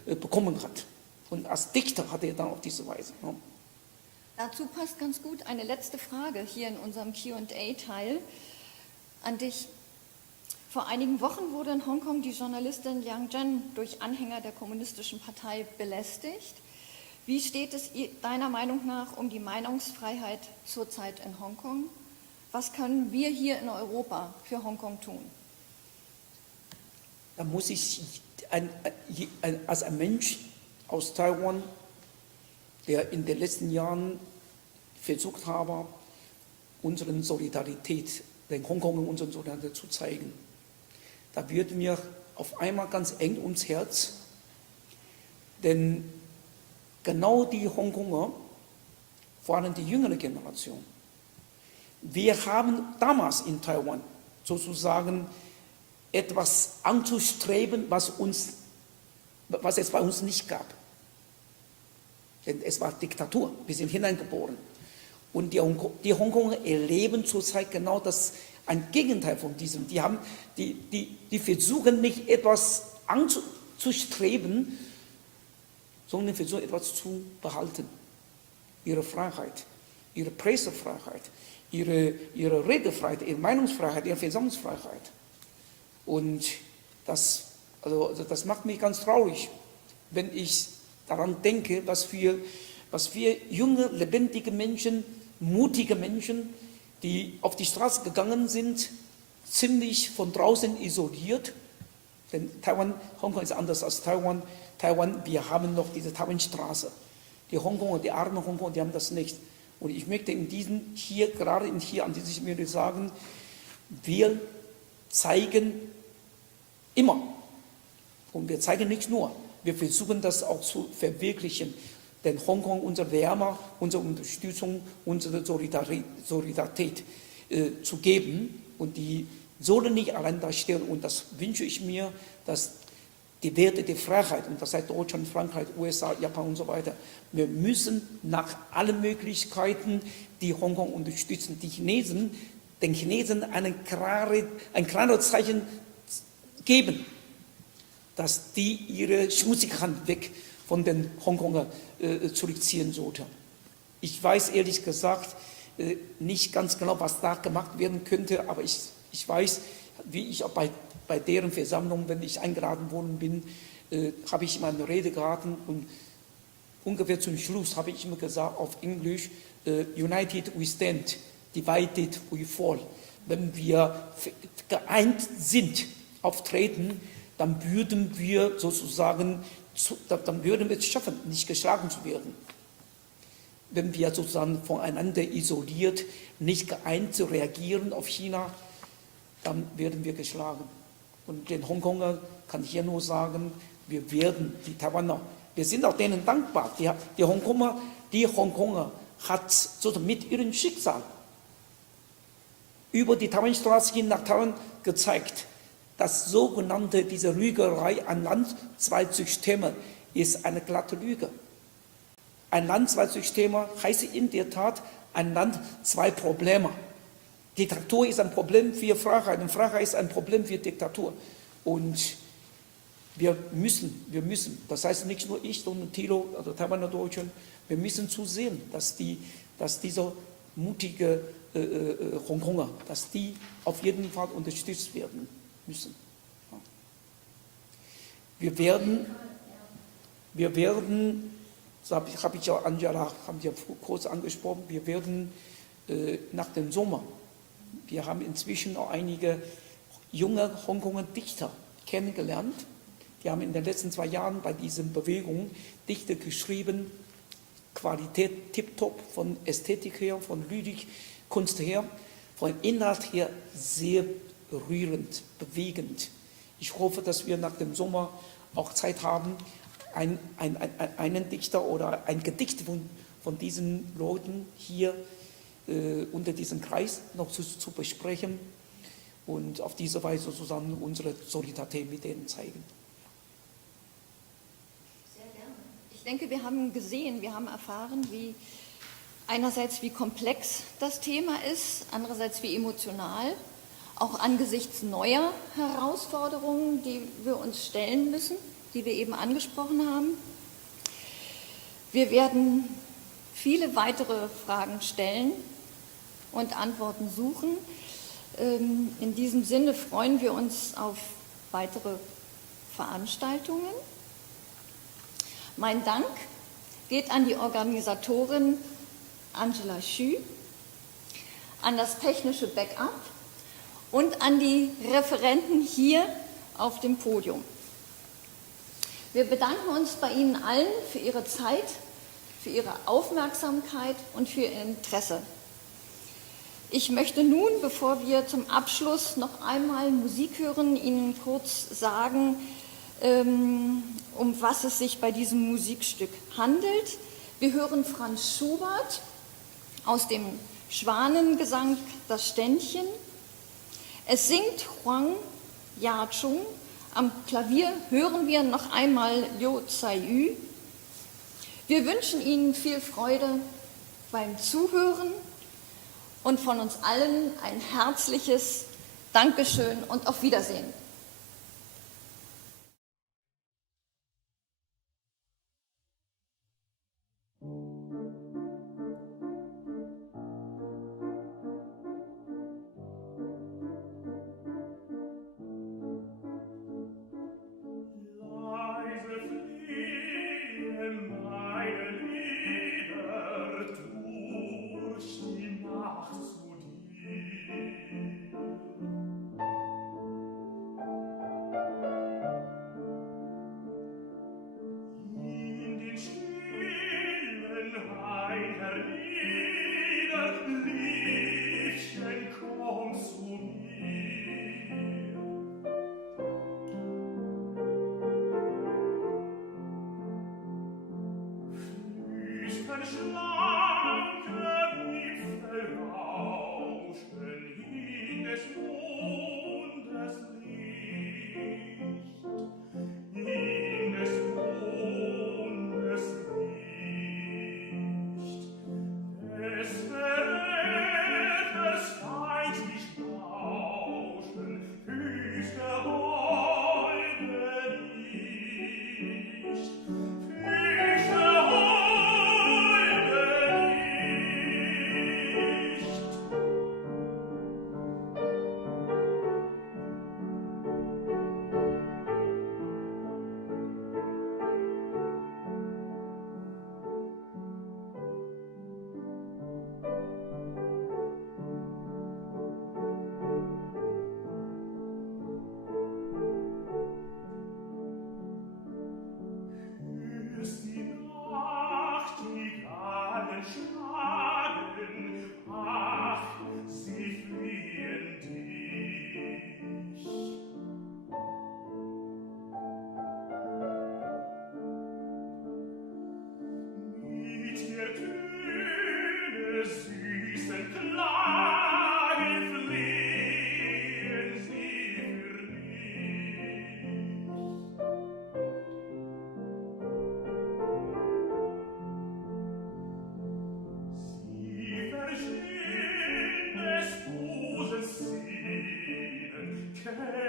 bekommen hat. Und als Dichter hat er dann auf diese Weise. Ne? Dazu passt ganz gut eine letzte Frage hier in unserem Q&A-Teil an dich. Vor einigen Wochen wurde in Hongkong die Journalistin Yang Zhen durch Anhänger der Kommunistischen Partei belästigt. Wie steht es deiner Meinung nach um die Meinungsfreiheit zurzeit in Hongkong? Was können wir hier in Europa für Hongkong tun? Da muss ich als ein Mensch aus Taiwan, der in den letzten Jahren versucht habe, unsere Solidarität, den Hongkongern unsere Solidarität zu zeigen, da wird mir auf einmal ganz eng ums Herz, denn genau die Hongkonger, vor allem die jüngere Generation, Wir haben damals in Taiwan sozusagen etwas anzustreben, was es bei uns nicht gab. Denn es war Diktatur, wir sind hineingeboren. Und die Hongkonger erleben zurzeit genau das, ein Gegenteil von diesem. Die versuchen nicht etwas anzustreben, sondern versuchen etwas zu behalten. Ihre Freiheit, ihre Pressefreiheit, ihre Redefreiheit, ihre Meinungsfreiheit, ihre Versammlungsfreiheit. Und das macht mich ganz traurig, wenn ich daran denke, was wir junge, lebendige Menschen, mutige Menschen, die auf die Straße gegangen sind, ziemlich von draußen isoliert. Denn Hongkong ist anders als Taiwan. Wir haben noch diese Taiwanstraße. Die Hongkonger, die armen Hongkonger, die haben das nicht. Und ich möchte gerade hier an dieser Minute sagen, wir zeigen immer, und wir zeigen nicht nur, wir versuchen das auch zu verwirklichen, denn Hongkong unsere Wärme, unsere Unterstützung, unsere Solidarität zu geben, und die sollen nicht allein da stehen, und das wünsche ich mir, dass die Werte der Freiheit, und das sei Deutschland, Frankreich, USA, Japan und so weiter, wir müssen nach allen Möglichkeiten die Hongkong unterstützen. Den Chinesen ein klares Zeichen geben, dass die ihre schmutzige Hand weg von den Hongkonger zurückziehen sollten. Ich weiß ehrlich gesagt nicht ganz genau, was da gemacht werden könnte, aber ich weiß, wie ich auch bei deren Versammlung, wenn ich eingeladen worden bin, habe ich immer eine Rede gehalten, und ungefähr zum Schluss habe ich immer gesagt auf Englisch, United we stand, divided we fall. Wenn wir geeint sind, auftreten, dann würden wir sozusagen, dann würden wir es schaffen, nicht geschlagen zu werden. Wenn wir sozusagen voneinander isoliert, nicht geeint reagieren auf China, dann werden wir geschlagen. Und den Hongkongern kann ich hier nur sagen, wir werden die Taiwaner, wir sind auch denen dankbar. Die Hongkonger hat sozusagen mit ihrem Schicksal über die Taiwanstraße hin nach Taiwan gezeigt, dass diese Lügerei, ein Land, zwei Systeme, ist eine glatte Lüge. Ein Land, zwei Systeme heißt in der Tat ein Land, zwei Probleme. Diktatur ist ein Problem für Freiheit, und Freiheit ist ein Problem für Diktatur. Und wir müssen, das heißt nicht nur ich, sondern Thilo, also Taiwaner Deutschen, wir müssen zusehen, dass diese mutige Hongkonger, dass die auf jeden Fall unterstützt werden müssen. Wir werden, so habe ich ja Angela, haben Sie ja kurz angesprochen, wir werden nach dem Sommer, wir haben inzwischen auch einige junge Hongkonger Dichter kennengelernt. Die haben in den letzten 2 Jahren bei diesen Bewegungen Dichter geschrieben, Qualität tipptopp, von Ästhetik her, von Lyrik, Kunst her, von Inhalt her sehr rührend, bewegend. Ich hoffe, dass wir nach dem Sommer auch Zeit haben, einen Dichter oder ein Gedicht von diesen Leuten hier unter diesem Kreis noch zu besprechen und auf diese Weise sozusagen unsere Solidarität mit denen zeigen. Sehr gerne. Ich denke, wir haben erfahren, einerseits wie komplex das Thema ist, andererseits wie emotional, auch angesichts neuer Herausforderungen, die wir uns stellen müssen, die wir eben angesprochen haben. Wir werden viele weitere Fragen stellen und Antworten suchen. In diesem Sinne freuen wir uns auf weitere Veranstaltungen. Mein Dank geht an die Organisatorin Angela Xu, an das technische Backup und an die Referenten hier auf dem Podium. Wir bedanken uns bei Ihnen allen für Ihre Zeit, für Ihre Aufmerksamkeit und für Ihr Interesse. Ich möchte nun, bevor wir zum Abschluss noch einmal Musik hören, Ihnen kurz sagen, um was es sich bei diesem Musikstück handelt. Wir hören Franz Schubert aus dem Schwanengesang das Ständchen. Es singt Huang Ya-chung. Am Klavier hören wir noch einmal Liu Tsai-yu. Wir wünschen Ihnen viel Freude beim Zuhören und von uns allen ein herzliches Dankeschön und auf Wiedersehen. Can